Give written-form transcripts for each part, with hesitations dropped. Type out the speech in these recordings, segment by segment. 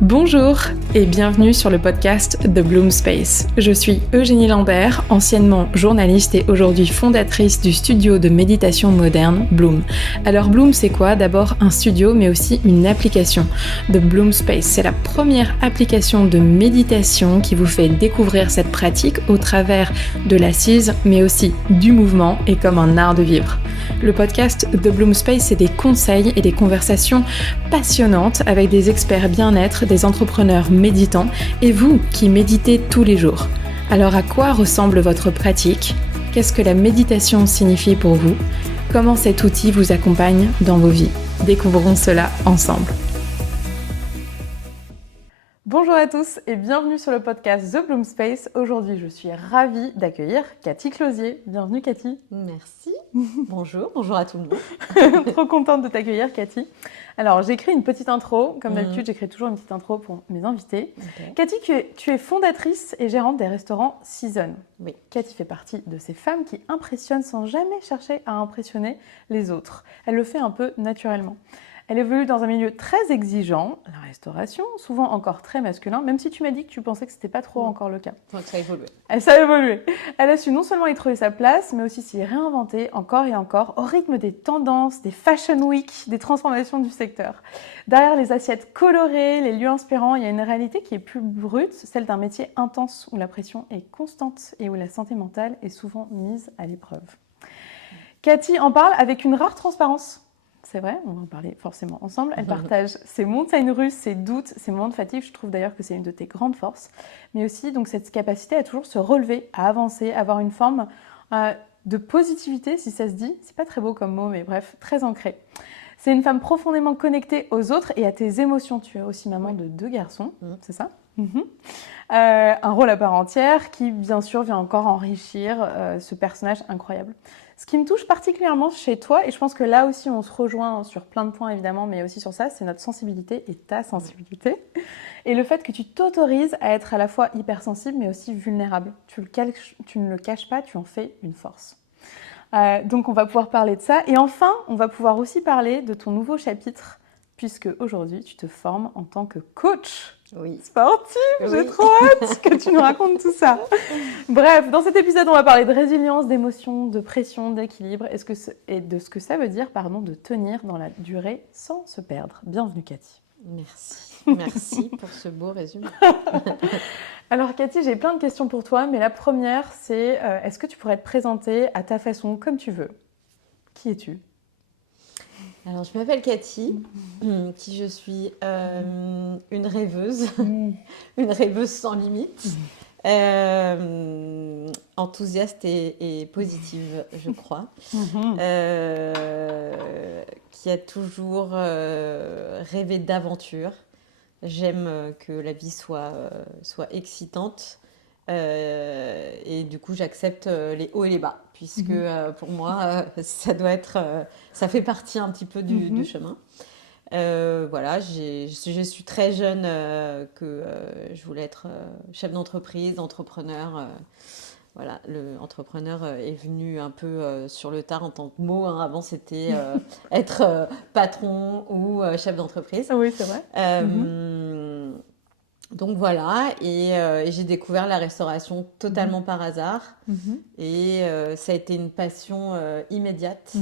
Bonjour et bienvenue sur le podcast The Bloom Space. Je suis Eugénie Lambert, anciennement journaliste et aujourd'hui fondatrice du studio de méditation moderne Bloom. Alors Bloom, c'est quoi? D'abord un studio mais aussi une application. The Bloom Space, c'est la première application de méditation qui vous fait découvrir cette pratique au travers de l'assise mais aussi du mouvement et comme un art de vivre. Le podcast The Bloom Space, c'est des conseils et des conversations passionnantes avec des experts bien-être, des entrepreneurs méditants et vous qui méditez tous les jours. Alors à quoi ressemble votre pratique? Qu'est-ce que la méditation signifie pour vous? Comment cet outil vous accompagne dans vos vies? Découvrons cela ensemble. Bonjour à tous et bienvenue sur le podcast The Bloom Space. Aujourd'hui, je suis ravie d'accueillir Cathy Closier. Bienvenue Cathy. Merci. Bonjour à tout le monde. Trop contente de t'accueillir Cathy. Alors, j'ai écrit une petite intro. Comme d'habitude, j'écris toujours une petite intro pour mes invités. Okay. Cathy, tu es fondatrice et gérante des restaurants Season. Oui. Cathy fait partie de ces femmes qui impressionnent sans jamais chercher à impressionner les autres. Elle le fait un peu naturellement. Elle évolue dans un milieu très exigeant, la restauration, souvent encore très masculin, même si tu m'as dit que tu pensais que ce n'était pas trop encore le cas. Donc ça a évolué. Ça a évolué. Elle a su non seulement y trouver sa place, mais aussi s'y réinventer encore et encore au rythme des tendances, des fashion week, des transformations du secteur. Derrière les assiettes colorées, les lieux inspirants, il y a une réalité qui est plus brute, celle d'un métier intense où la pression est constante et où la santé mentale est souvent mise à l'épreuve. Cathy en parle avec une rare transparence. C'est vrai, on va en parler forcément ensemble. Elle partage ses montagnes russes, ses doutes, ses moments de fatigue. Je trouve d'ailleurs que c'est une de tes grandes forces. Mais aussi donc, cette capacité à toujours se relever, à avancer, à avoir une forme de positivité, si ça se dit. C'est pas très beau comme mot, mais bref, très ancré. C'est une femme profondément connectée aux autres et à tes émotions. Tu es aussi maman de 2 garçons, c'est ça? Un rôle à part entière qui, bien sûr, vient encore enrichir ce personnage incroyable. Ce qui me touche particulièrement chez toi, et je pense que là aussi on se rejoint sur plein de points évidemment, mais aussi sur ça, c'est notre sensibilité et ta sensibilité. Et le fait que tu t'autorises à être à la fois hypersensible mais aussi vulnérable. Tu ne le caches pas, tu en fais une force. Donc on va pouvoir parler de ça. Et enfin, on va pouvoir aussi parler de ton nouveau chapitre, puisque aujourd'hui tu te formes en tant que coach. Oui. Sportive, oui. J'ai trop hâte que tu nous racontes tout ça. Bref, dans cet épisode, on va parler de résilience, d'émotions, de pression, d'équilibre et de ce que ça veut dire de tenir dans la durée sans se perdre. Bienvenue Cathy. Merci pour ce beau résumé. Alors Cathy, j'ai plein de questions pour toi, mais la première, c'est est-ce que tu pourrais te présenter à ta façon, comme tu veux? Qui es-tu? Alors, je m'appelle Cathy, qui je suis une rêveuse, une rêveuse sans limite, enthousiaste et positive, je crois, qui a toujours rêvé d'aventure. J'aime que la vie soit excitante. Et du coup, j'accepte les hauts et les bas, puisque pour moi, ça fait partie un petit peu du chemin. Voilà, je suis très jeune que je voulais être chef d'entreprise, entrepreneur. Voilà, l'entrepreneur est venu un peu sur le tard en tant que mot. Avant, c'était être patron ou chef d'entreprise. Oui, c'est vrai. Donc voilà, et j'ai découvert la restauration totalement par hasard. Et ça a été une passion immédiate.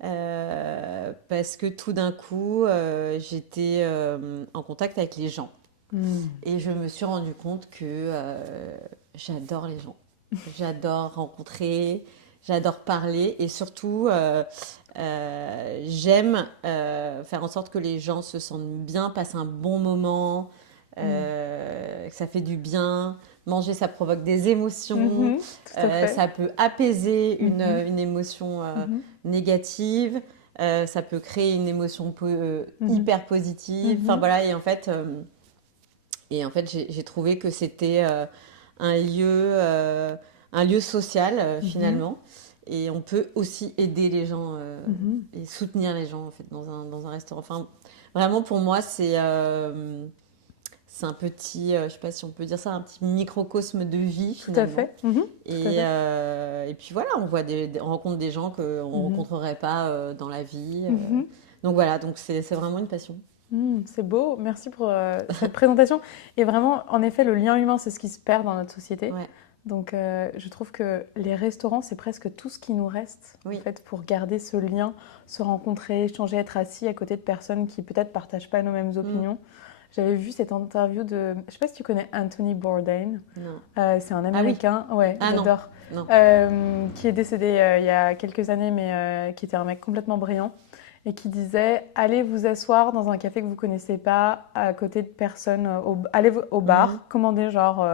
Parce que tout d'un coup, j'étais en contact avec les gens. Et je me suis rendu compte que j'adore les gens. J'adore rencontrer, j'adore parler et surtout, j'aime faire en sorte que les gens se sentent bien, passent un bon moment, que ça fait du bien. Manger, ça provoque des émotions, ça peut apaiser une émotion négative, ça peut créer une émotion hyper positive. Enfin voilà, et en fait, j'ai trouvé que c'était un lieu social finalement. Et on peut aussi aider les gens et soutenir les gens en fait dans un restaurant. Enfin, vraiment pour moi, c'est un petit, je ne sais pas si on peut dire ça, un petit microcosme de vie finalement. Tout à fait. Et puis voilà, on rencontre des gens qu'on ne rencontrerait pas dans la vie. Donc voilà, donc c'est vraiment une passion. C'est beau, merci pour cette présentation. Et vraiment, en effet, le lien humain, c'est ce qui se perd dans notre société. Ouais, Donc, je trouve que les restaurants, c'est presque tout ce qui nous reste, en oui. fait, pour garder ce lien, se rencontrer, échanger, être assis à côté de personnes qui peut-être partagent pas nos mêmes Mm. opinions. J'avais vu cette interview de, je sais pas si tu connais Anthony Bourdain. Non. C'est un Ah oui. Américain, ouais, Ah non. j'adore, Non. qui est décédé il y a quelques années, mais qui était un mec complètement brillant et qui disait allez vous asseoir dans un café que vous connaissez pas à côté de personnes, allez au bar, Mhm. commandez genre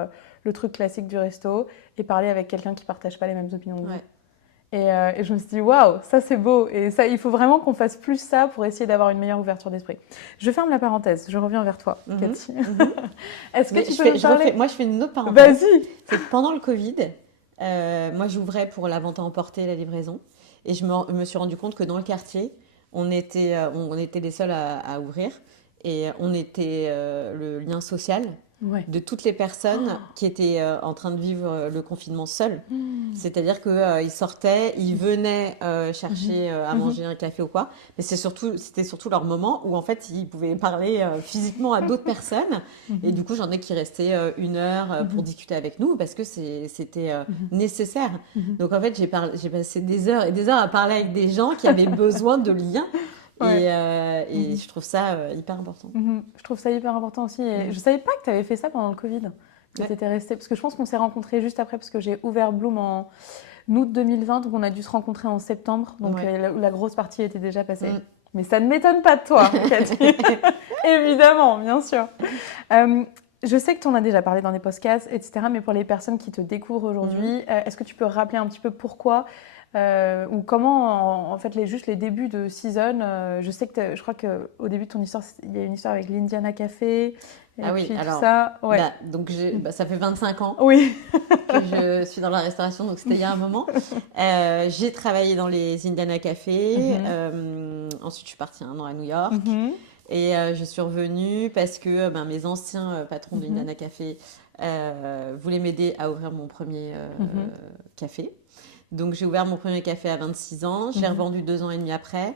le truc classique du resto et parlez avec quelqu'un qui partage pas les mêmes opinions que vous. Ouais. Et je me suis dit waouh, ça c'est beau et ça il faut vraiment qu'on fasse plus ça pour essayer d'avoir une meilleure ouverture d'esprit. Je ferme la parenthèse, je reviens vers toi, Mhm. Cathy. Mhm. Est-ce que Mais tu peux nous parler? moi, je fais une autre parenthèse. Vas-y. C'est que pendant le Covid, moi, j'ouvrais pour la vente à emporter et la livraison. Et me suis rendu compte que dans le quartier, on était les seuls à ouvrir. Et on était le lien social Ouais. de toutes les personnes qui étaient en train de vivre le confinement seules. C'est-à-dire qu'ils sortaient, ils venaient chercher à Mhm. manger un café ou quoi, mais c'était surtout leur moment où en fait ils pouvaient parler physiquement à d'autres personnes. Et Mhm. du coup, j'en ai qui restaient 1 heure pour Mhm. discuter avec nous parce que c'était Mhm. nécessaire. Mhm. Donc en fait, j'ai passé des heures et des heures à parler avec des gens qui avaient besoin de liens. Ouais. Et Mhm. je trouve ça hyper important. Je trouve ça hyper important aussi. Et Mhm. je savais pas que tu avais fait ça pendant le Covid, que tu Ouais. étais restée. Parce que je pense qu'on s'est rencontrés juste après, parce que j'ai ouvert Bloom en août 2020, donc on a dû se rencontrer en septembre, donc Ouais. la grosse partie était déjà passée. Mm. Mais ça ne m'étonne pas de toi, Cathy. Évidemment, bien sûr. Euh, je sais que tu en as déjà parlé dans des podcasts, etc. Mais pour les personnes qui te découvrent Mhm. aujourd'hui, est-ce que tu peux rappeler un petit peu pourquoi ou comment, en fait, juste les débuts de Season je sais que je crois qu'au début de ton histoire, il y a une histoire avec l'Indiana Café, et Ah oui, puis tout alors, ça. Ouais. donc ça fait 25 ans Oui. que je suis dans la restauration, donc c'était il y a un moment. J'ai travaillé dans les Indiana Café. Mhm. Ensuite, je suis partie 1 an à New York. Mhm. Et je suis revenue parce que mes anciens patrons de Mhm. Indiana Café voulaient m'aider à ouvrir mon premier Mhm. café. Donc j'ai ouvert mon premier café à 26 ans. J'ai Mhm. revendu 2 ans et demi après.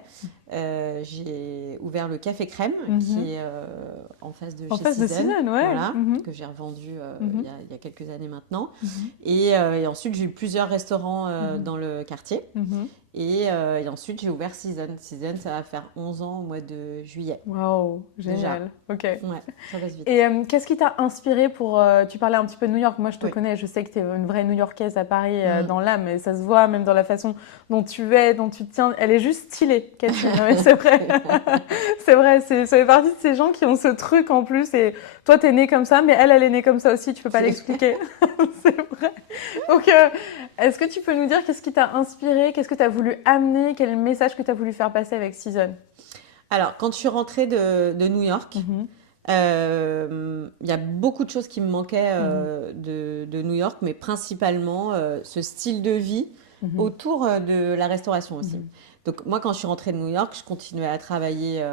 J'ai ouvert le Café Crème Mhm. qui est en face de En chez face de Season. Season, ouais. Voilà, Mhm. que j'ai revendu Mhm. il y a quelques années maintenant. Mhm. Et ensuite, j'ai eu plusieurs restaurants Mhm. dans le quartier. Mhm. Et ensuite, j'ai ouvert Season. Season, ça va faire 11 ans au mois de juillet. Waouh, Déjà. génial. Ok. Ouais, ça passe vite. Et qu'est-ce qui t'a inspiré pour... tu parlais un petit peu de New York. Moi, je te Oui. connais. Je sais que tu es une vraie New-Yorkaise à Paris Mm. dans l'âme. Et ça se voit même dans la façon dont tu es, dont tu te tiens. Elle est juste stylée, Cathy. Non, mais c'est vrai. C'est vrai. Ça fait partie de ces gens qui ont ce truc en plus. Et toi, t'es née comme ça, mais elle est née comme ça aussi. Tu peux pas l'expliquer. C'est vrai. Donc, est-ce que tu peux nous dire qu'est-ce qui t'a inspiré? Qu'est-ce que tu as voulu amener? Quel est le message que tu as voulu faire passer avec Season? Alors, quand je suis rentrée de New York, Mhm. il y a beaucoup de choses qui me manquaient Mhm. de New York, mais principalement ce style de vie Mhm. autour de la restauration aussi. Mhm. Donc moi, quand je suis rentrée de New York, je continuais à travailler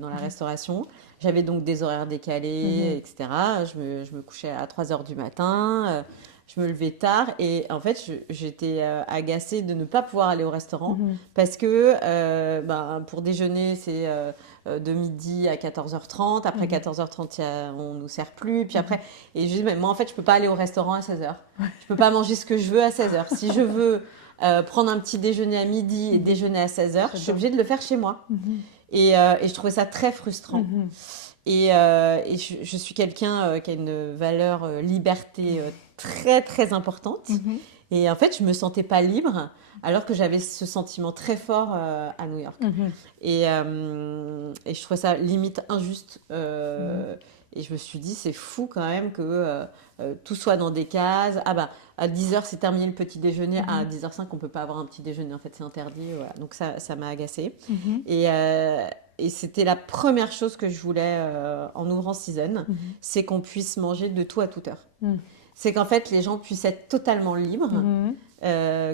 dans la restauration. J'avais donc des horaires décalés, Mhm. etc. Je me couchais à 3 heures du matin, je me levais tard et en fait, j'étais agacée de ne pas pouvoir aller au restaurant Mhm. parce que pour déjeuner, c'est de midi à 14h30. Après Mhm. 14h30, on nous sert plus. Puis Mhm. après, et je dis, mais moi, en fait, je peux pas aller au restaurant à 16h. Je peux pas manger ce que je veux à 16h. Si je veux prendre un petit déjeuner à midi et Mhm. déjeuner à 16h, je suis J'adore. obligée de le faire chez moi. Mhm. Et je trouvais ça très frustrant. Mhm. Et je suis quelqu'un qui a une valeur liberté très très importante. Mhm. Et en fait, je me sentais pas libre alors que j'avais ce sentiment très fort à New York. Mhm. Et je trouvais ça limite injuste. Mhm. Et je me suis dit, c'est fou quand même que tout soit dans des cases. Ah bah, à 10h, c'est terminé le petit déjeuner. À Mhm. 10h05, on peut pas avoir un petit déjeuner. En fait, c'est interdit. Voilà. Donc ça m'a agacée. Mhm. Et c'était la première chose que je voulais en ouvrant Season, Mhm. c'est qu'on puisse manger de tout à toute heure. Mhm. C'est qu'en fait, les gens puissent être totalement libres, Mhm.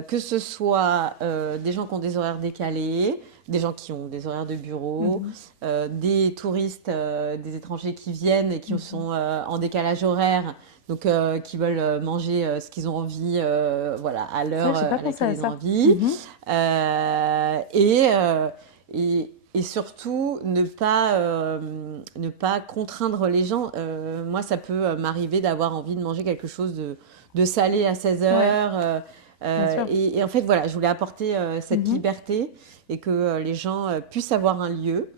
que ce soit des gens qui ont des horaires décalés, des gens qui ont des horaires de bureau, Mhm. des touristes, des étrangers qui viennent et qui sont en décalage horaire, donc qui veulent manger ce qu'ils ont envie, voilà, à C'est vrai, l'heure j'ai pas à pensé laquelle à ils ont ça. envie. Mhm. Euh, et, euh, et, Et surtout, ne pas contraindre les gens. Moi, ça peut m'arriver d'avoir envie de manger quelque chose de salé à 16 Ouais, heures. bien sûr. Et en fait, voilà, je voulais apporter cette Mhm. liberté et que les gens puissent avoir un lieu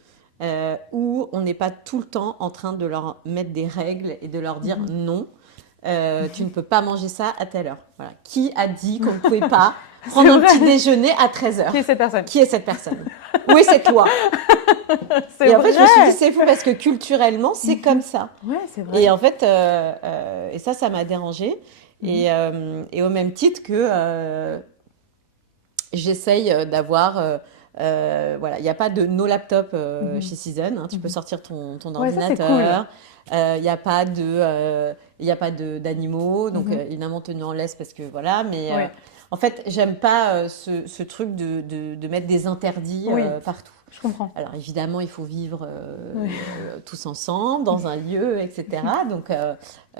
où on n'est pas tout le temps en train de leur mettre des règles et de leur dire Mhm. non, tu ne peux pas manger ça à telle heure. Voilà. Qui a dit qu'on ne pouvait pas C'est prendre un petit vrai. déjeuner à 13 Qui est heures? cette personne? Qui est cette personne? Où est cette loi? C'est Et en fait, je me suis dit, vrai. c'est fou parce que culturellement, c'est comme Mhm. ça. Ouais, c'est vrai. Et en fait, et ça m'a dérangée. Mhm. Et au même titre que j'essaye d'avoir, voilà, il n'y a pas de no laptop Mhm. chez Season, hein. Tu peux Mhm. sortir ton Ouais, ça c'est cool. ordinateur. Il n'y a pas il y a pas d'animaux, donc Mhm. évidemment tenu en laisse parce que voilà. Mais Ouais. en fait, j'aime pas ce truc de mettre des interdits Oui, partout. je comprends. Alors évidemment, il faut vivre Ouais. tous ensemble dans un lieu, etc. Donc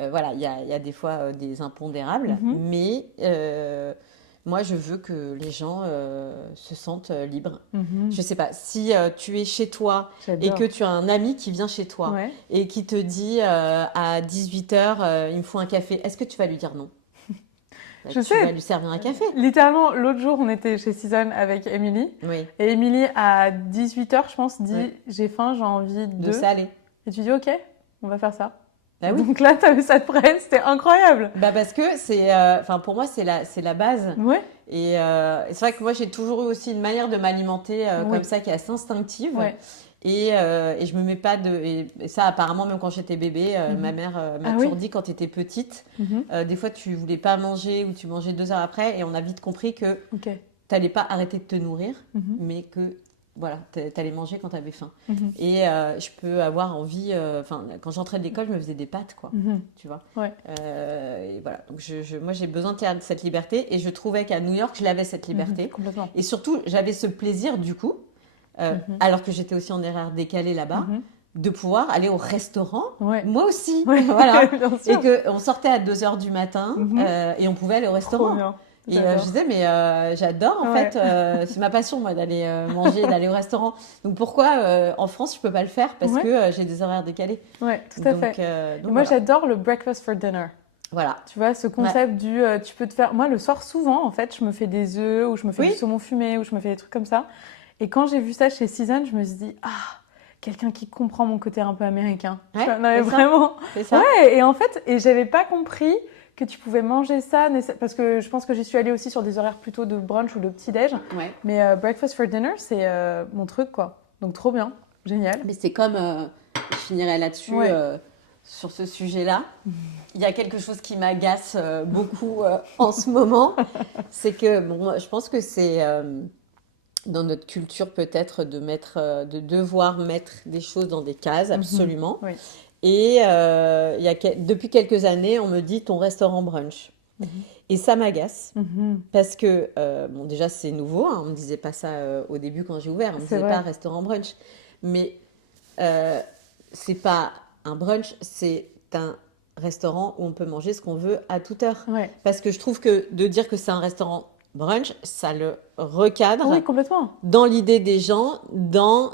voilà, il y a des fois des impondérables, Mhm. mais moi, je veux que les gens se sentent libres. Mhm. Je sais pas, si tu es chez toi et que J'adore. tu as un ami qui vient chez toi Ouais. et qui te dit à 18 h, il me faut un café, est-ce que tu vas lui dire non? Bah, Je tu vas sais, lui servir un café. littéralement, l'autre jour, on était chez Season avec Emily. Oui, Et Emily, à 18h, je pense, oui, dit j'ai faim, j'ai envie de de. salé. Et tu dis ok, on va faire ça. Bah Et oui. donc là, t'avais ça de près, c'était incroyable. Bah parce que enfin pour moi c'est la base. Ouais, Et c'est vrai que moi j'ai toujours eu aussi une manière de m'alimenter comme oui, ça qui est assez instinctive. ouais. Et je me mets pas de. Et ça apparemment même quand j'étais bébé, ma Mhm. mère m'a Ah toujours oui. dit quand tu étais petite, Mhm. des fois tu voulais pas manger ou tu mangeais 2 heures après et on a vite compris que Ok. t'allais pas arrêter de te nourrir, Mhm. mais que voilà, t'allais manger quand t'avais faim. Mhm. Et je peux avoir envie, enfin, quand j'entrais de l'école, je me faisais des pâtes, quoi, Mhm. tu vois. Ouais. Et voilà, donc moi j'ai besoin de cette liberté et je trouvais qu'à New York, je l'avais cette Mhm. liberté. Complètement. Et surtout, j'avais ce plaisir du coup, Mhm. alors que j'étais aussi en horaire décalé là-bas, Mhm. de pouvoir aller au restaurant, Ouais. moi aussi, Ouais, voilà. bien Et sûr. qu'on sortait à 2 h du matin Mhm. et on pouvait aller au Trop restaurant. bien. Et je J'adore. disais, mais j'adore en fait, Ouais. c'est ma passion moi d'aller manger, d'aller au restaurant. Donc pourquoi en France je peux pas le faire? Parce que Ouais. j'ai des horaires décalés. Ouais, tout à fait. Et Donc moi, voilà. j'adore le breakfast for dinner. Voilà. Tu vois, ce Ouais. concept du tu peux te faire. Moi, le soir, souvent, en fait, je me fais des œufs ou je me fais du Oui, saumon fumé ou je me fais des trucs comme ça. Et quand j'ai vu ça chez Season, je me suis dit, ah, quelqu'un qui comprend mon côté un peu américain. Tu ouais, vois, non, mais c'est ça, vraiment. c'est ça. Ouais, et en fait, et j'avais pas compris que tu pouvais manger ça, parce que je pense que j'y suis allée aussi sur des horaires plutôt de brunch ou de petit-déj. Ouais. Mais breakfast for dinner, c'est mon truc, quoi. Donc, trop bien. Génial. Mais c'est comme, je finirai là-dessus Ouais. sur ce sujet-là. Il y a quelque chose qui m'agace beaucoup en ce moment, c'est que bon, je pense que c'est dans notre culture peut-être de devoir mettre des choses dans des cases, Mhm. absolument. Oui. Et depuis quelques années, on me dit ton restaurant brunch. Mhm. Et ça m'agace Mhm. parce que, bon, déjà c'est nouveau, hein, on me disait pas ça au début quand j'ai ouvert, on me C'est disait pas vrai. restaurant brunch. Mais euh, c'est pas un brunch, c'est un restaurant où on peut manger ce qu'on veut à toute heure. Ouais. Parce que je trouve que de dire que c'est un restaurant brunch, ça le Oui, recadre complètement. dans l'idée des gens, ben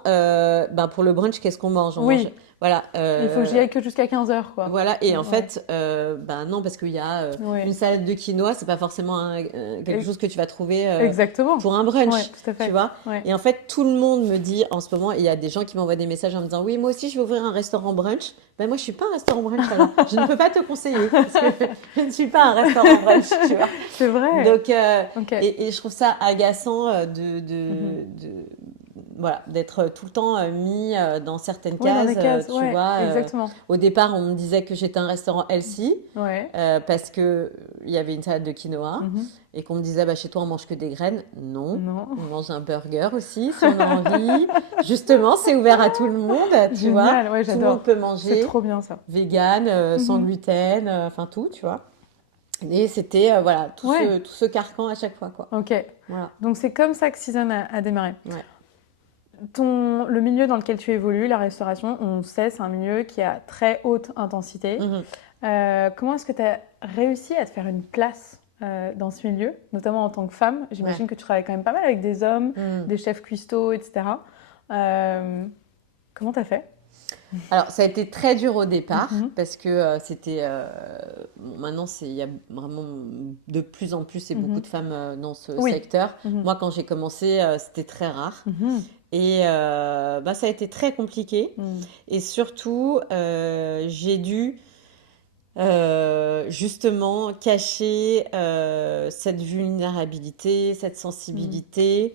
pour le brunch, qu'est-ce qu'on mange? On mange, Oui. voilà, Il faut que j'y aille que jusqu'à 15h, quoi. voilà. Et en Ouais. fait, ben non, parce qu'il y a une Ouais. salade de quinoa, c'est pas forcément quelque E- chose que tu vas trouver Exactement. pour un Ouais, brunch, tout à tu fait. vois. Ouais. Et en fait, tout le monde me dit en ce moment, il y a des gens qui m'envoient des messages en me disant, oui, moi aussi, je vais ouvrir un restaurant brunch. Ben moi, je suis pas un restaurant brunch, alors je ne peux pas te conseiller parce que je ne suis pas un restaurant brunch, tu vois. C'est vrai. Donc, Ok. et je trouve ça agaçant Mhm. voilà, d'être tout le temps mis dans certaines Oui, dans cases. des cases. Tu Ouais, vois, exactement. au départ, on me disait que j'étais un restaurant healthy Ouais. parce que il y avait une salade de quinoa Mhm. et qu'on me disait, bah, chez toi, on mange que des graines. Non, Non. on mange un burger aussi si on a envie. Justement, c'est ouvert à tout le monde, tu vois. Génial. Ouais, Tout le monde j'adore. peut C'est manger trop bien ça. vegan, sans Mhm. gluten, enfin tout, tu vois. Et c'était voilà Ouais. tout ce carcan à chaque fois quoi. Ok. Voilà. Donc c'est comme ça que Season a démarré. Ouais. Le milieu dans lequel tu évolues, la restauration, on sait, c'est un milieu qui a très haute intensité. Mhm. Comment est-ce que tu as réussi à te faire une place dans ce milieu, notamment en tant que femme? J'imagine Ouais. que tu travailles quand même pas mal avec des hommes, Mhm. des chefs cuistots, etc. Comment t'as fait? Alors, ça a été très dur au départ Mhm. parce que bon, maintenant, il y a vraiment de plus en plus et beaucoup Mhm. de femmes dans ce Oui. secteur. Mhm. Moi, quand j'ai commencé, c'était très rare. Mhm. Et bah, ça a été très compliqué. Mhm. Et surtout, j'ai dû justement cacher cette vulnérabilité, cette Mhm. sensibilité.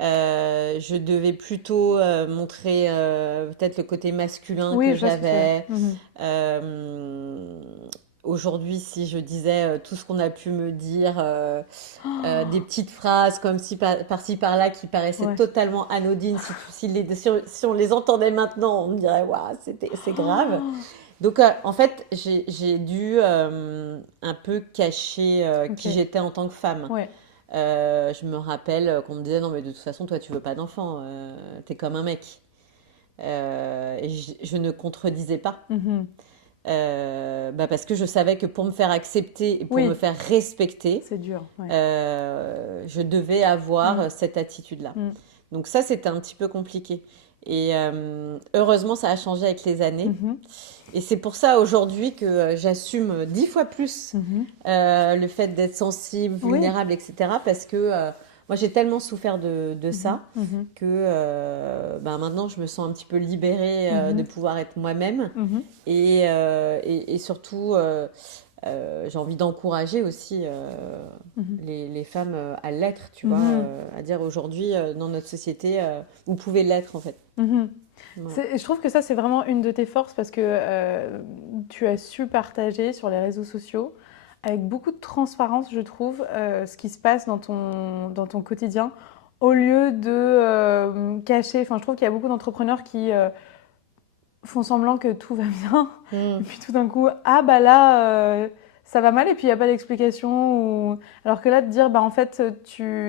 Je devais plutôt montrer peut-être le côté masculin Oui, que je vois ce que tu veux. j'avais. Mhm. Euh, Aujourd'hui, si je disais tout ce qu'on a pu me dire, des petites phrases comme si par-ci par-là qui paraissaient Ouais. totalement anodines, si on les entendait maintenant, on me dirait, waouh, c'est grave. Donc, en fait, j'ai dû un peu cacher Ok. qui j'étais en tant que femme. Ouais. Je me rappelle qu'on me disait, non, mais de toute façon, toi, tu veux pas d'enfant, t'es comme un mec. Et je ne contredisais pas. Mhm. Bah parce que je savais que pour me faire accepter et pour me Oui, faire respecter, c'est dur. Ouais. je devais avoir Mm. cette attitude-là. Mm. Donc ça, c'était un petit peu compliqué. Et heureusement, ça a changé avec les années. Mhm. Et c'est pour ça aujourd'hui que j'assume 10 fois plus Mhm. le fait d'être sensible, Oui. vulnérable, etc. Parce que moi, j'ai tellement souffert de Mhm. ça Mhm. que ben, maintenant, je me sens un petit peu libérée de Mhm. pouvoir être moi-même. Mhm. Et surtout, j'ai envie d'encourager aussi Mhm. les femmes à l'être, tu vois, Mhm. à dire aujourd'hui, dans notre société, vous pouvez l'être, en fait. Mhm. Voilà. Je trouve que ça, c'est vraiment une de tes forces parce que tu as su partager sur les réseaux sociaux avec beaucoup de transparence, je trouve, ce qui se passe dans ton quotidien au lieu de cacher. Enfin, je trouve qu'il y a beaucoup d'entrepreneurs qui font semblant que tout va bien et Mm, puis tout d'un coup, ah bah là, ça va mal et puis il n'y a pas d'explication. Ou... Alors que là, de dire, bah en fait,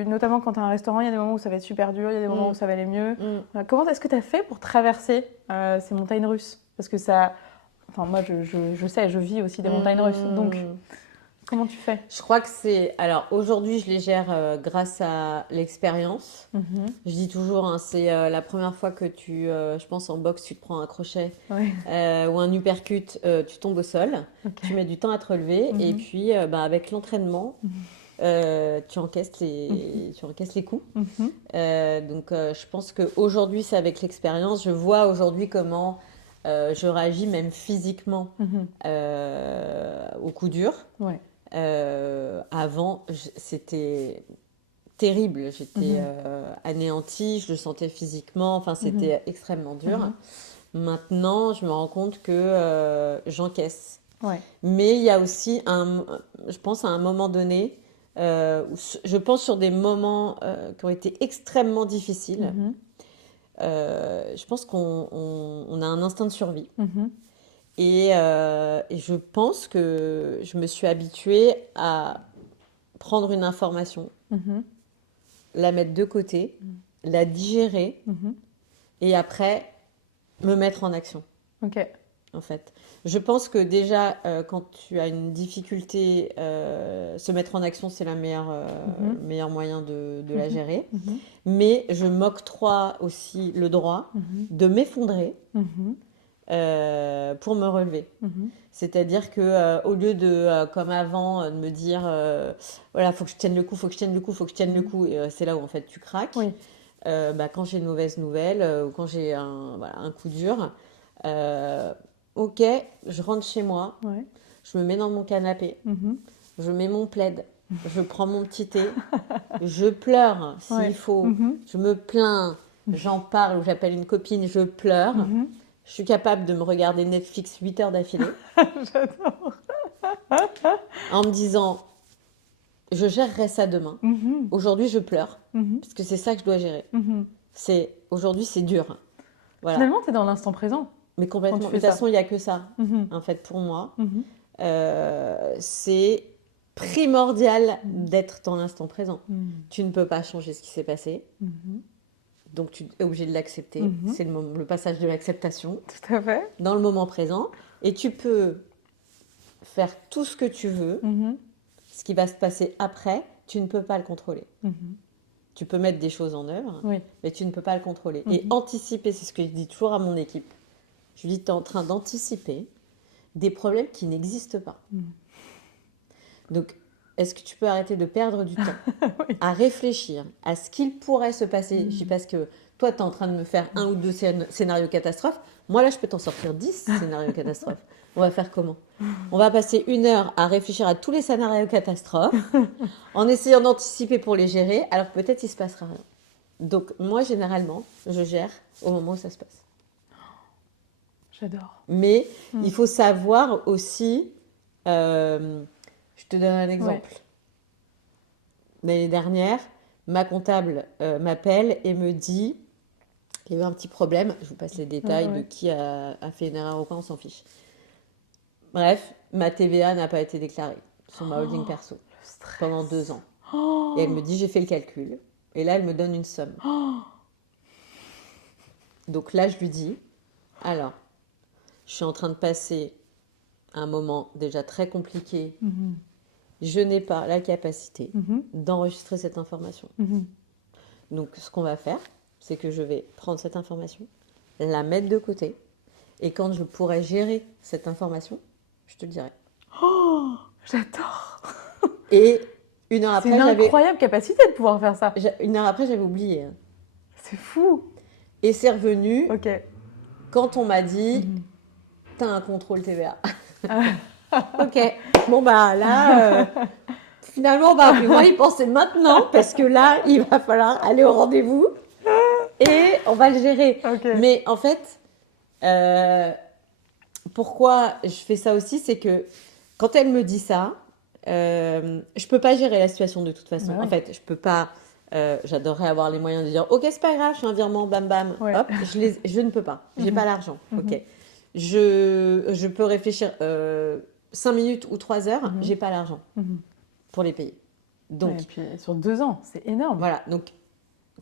notamment quand tu as un restaurant, il y a des moments où ça va être super dur, il y a des moments où mm, ça va aller mieux. mm. Comment est-ce que tu as fait pour traverser ces montagnes russes? Parce que ça. Enfin, moi, je sais, je vis aussi des montagnes russes. Donc, Hmm. comment tu fais? Je crois que c'est. Alors aujourd'hui, je les gère grâce à l'expérience. Mhm. Je dis toujours, hein, c'est la première fois que je pense en boxe, tu te prends un crochet Ouais, ou un uppercut, tu tombes au sol. ok. Tu mets du temps à te relever et Mhm. puis bah, avec l'entraînement, Mhm. tu encaisses les coups. Mhm. Donc je pense qu'aujourd'hui, c'est avec l'expérience. Je vois aujourd'hui comment je réagis même physiquement Mhm. au coup dur. Ouais. Avant, c'était terrible. J'étais Mhm. anéantie, je le sentais physiquement. Enfin, Mhm. c'était extrêmement dur. Mhm. Maintenant, je me rends compte que j'encaisse. Ouais. Mais il y a aussi je pense à un moment donné, je pense sur des moments qui ont été extrêmement difficiles. Mhm. Je pense on a un instinct de survie. Mhm. Et je pense que je me suis habituée à prendre une information, Mhm. la mettre de côté, la digérer Mhm. et après me mettre en action, Ok. en fait. Je pense que déjà, quand tu as une difficulté, se mettre en action, c'est Mhm. le meilleur moyen de la Mhm. gérer. Mhm. Mais je m'octroie aussi le droit Mhm. de m'effondrer Mhm. pour me relever. Mhm. C'est-à-dire que au lieu de, comme avant, de me dire, voilà, faut que je tienne le coup, faut que je tienne le coup, faut que je tienne le Mhm. coup, et c'est là où en fait tu craques. Oui. Bah, quand j'ai une mauvaise nouvelle ou quand j'ai voilà, un coup dur, euh, ok, je rentre chez moi, Ouais. je me mets dans mon canapé, Mhm. je mets mon plaid, je prends mon petit thé, je pleure s'il Ouais. faut, Mhm. je me plains, j'en parle ou j'appelle une copine, je pleure. Mhm. Je suis capable de me regarder Netflix 8 heures d'affilée J'adore. en me disant, je gérerai ça demain. Mhm. Aujourd'hui, je pleure Mhm. parce que c'est ça que je dois gérer. Mhm. Aujourd'hui, c'est dur. Voilà. Finalement, tu es dans l'instant présent Mais quand tu complètement. Mais fais de toute ça. façon, il n'y a que ça, Mhm. en fait, pour moi. Mhm. C'est primordial Mhm. d'être dans l'instant présent. Mhm. Tu ne peux pas changer ce qui s'est passé, Mhm. donc tu es obligé de l'accepter. Mhm. C'est le passage de l'acceptation Tout à fait. dans le moment présent. Et tu peux faire tout ce que tu veux. Mhm. Ce qui va se passer après, tu ne peux pas le contrôler. Mhm. Tu peux mettre des choses en œuvre, Oui. mais tu ne peux pas le contrôler. Et anticiper, c'est ce que je dis toujours à mon équipe. Je lui dis, tu es en train d'anticiper des problèmes qui n'existent pas. Donc, est-ce que tu peux arrêter de perdre du temps à réfléchir à ce qu'il pourrait se passer? Je dis parce que toi, tu es en train de me faire 1 ou 2 scénarios catastrophes. Moi, là, je peux t'en sortir 10 scénarios catastrophes. On va faire comment? On va passer 1 heure à réfléchir à tous les scénarios catastrophes en essayant d'anticiper pour les gérer, alors que peut-être il ne se passera rien. Donc, moi, généralement, je gère au moment où ça se passe. J'adore. Mais il faut savoir aussi, je te donne un exemple. L'année dernière, ma comptable m'appelle et me dit, il y a eu un petit problème, je vous passe les détails de qui a fait une erreur ou quoi, on s'en fiche. Bref, ma TVA n'a pas été déclarée sur ma holding perso pendant 2 ans. Et elle me dit, j'ai fait le calcul. Et là, elle me donne une somme. Donc là, je lui dis, alors, je suis en train de passer un moment déjà très compliqué. Je n'ai pas la capacité d'enregistrer cette information. Donc, ce qu'on va faire, c'est que je vais prendre cette information, la mettre de côté, et quand je pourrai gérer cette information, je te le dirai. Oh, j'adore. Et 1 heure après, c'est une incroyable capacité de pouvoir faire ça. 1 heure après, j'avais oublié. C'est fou. Et c'est revenu Ok. quand on m'a dit, t'as un contrôle TVA. Ok. Bon, bah là, finalement, on va y penser maintenant, parce que là, il va falloir aller au rendez-vous et on va le gérer. Okay. Mais en fait, pourquoi je fais ça aussi, c'est que quand elle me dit ça, je peux pas gérer la situation de toute façon. En fait, je peux pas. J'adorerais avoir les moyens de dire ok, c'est pas grave, je fais un virement, bam bam, hop, je ne peux pas, j'ai pas l'argent. Ok, je peux réfléchir 5 minutes ou 3 heures, j'ai pas l'argent pour les payer. Donc, et puis sur 2 ans, c'est énorme. Voilà, donc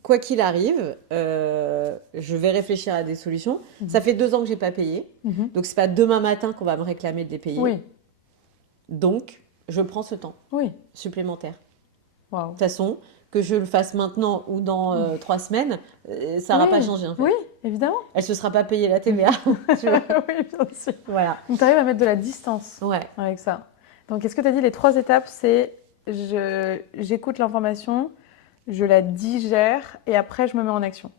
quoi qu'il arrive, je vais réfléchir à des solutions. Ça fait 2 ans que j'ai pas payé, donc c'est pas demain matin qu'on va me réclamer de les payer. Oui. Donc, je prends ce temps supplémentaire. Wow. De toute façon, que je le fasse maintenant ou dans 3 semaines, ça n'aura pas changé en fait. Oui, évidemment. Elle ne se sera pas payée la TVA. Oui, bien sûr. Voilà. Donc, tu arrives à mettre de la distance avec ça. Donc, est-ce que tu as dit les 3 étapes, c'est j'écoute l'information, je la digère et après je me mets en action.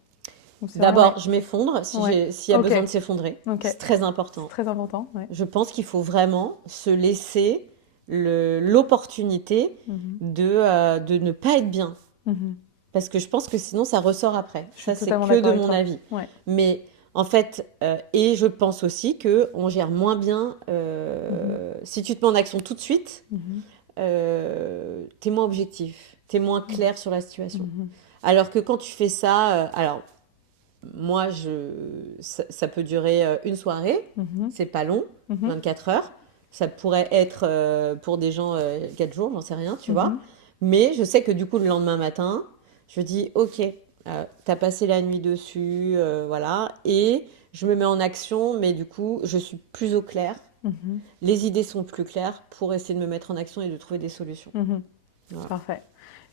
D'abord, je m'effondre s'il y a besoin de s'effondrer. C'est très important. C'est très important. Je pense qu'il faut vraiment se laisser l'opportunité de ne pas être bien. Parce que je pense que sinon, ça ressort après. Ça, c'est que de mon avis. Mais en fait, et je pense aussi qu'on gère moins bien. Si tu te mets en action tout de suite, t'es moins objectif, t'es moins clair sur la situation. Alors que quand tu fais ça, alors moi, ça peut durer une soirée, c'est pas long, 24 heures. Ça pourrait être pour des gens 4 jours, j'en sais rien, tu vois. Mais je sais que du coup, le lendemain matin, je dis ok, t'as passé la nuit dessus, voilà, et je me mets en action, mais du coup, je suis plus au clair. Les idées sont plus claires pour essayer de me mettre en action et de trouver des solutions. Voilà. Parfait.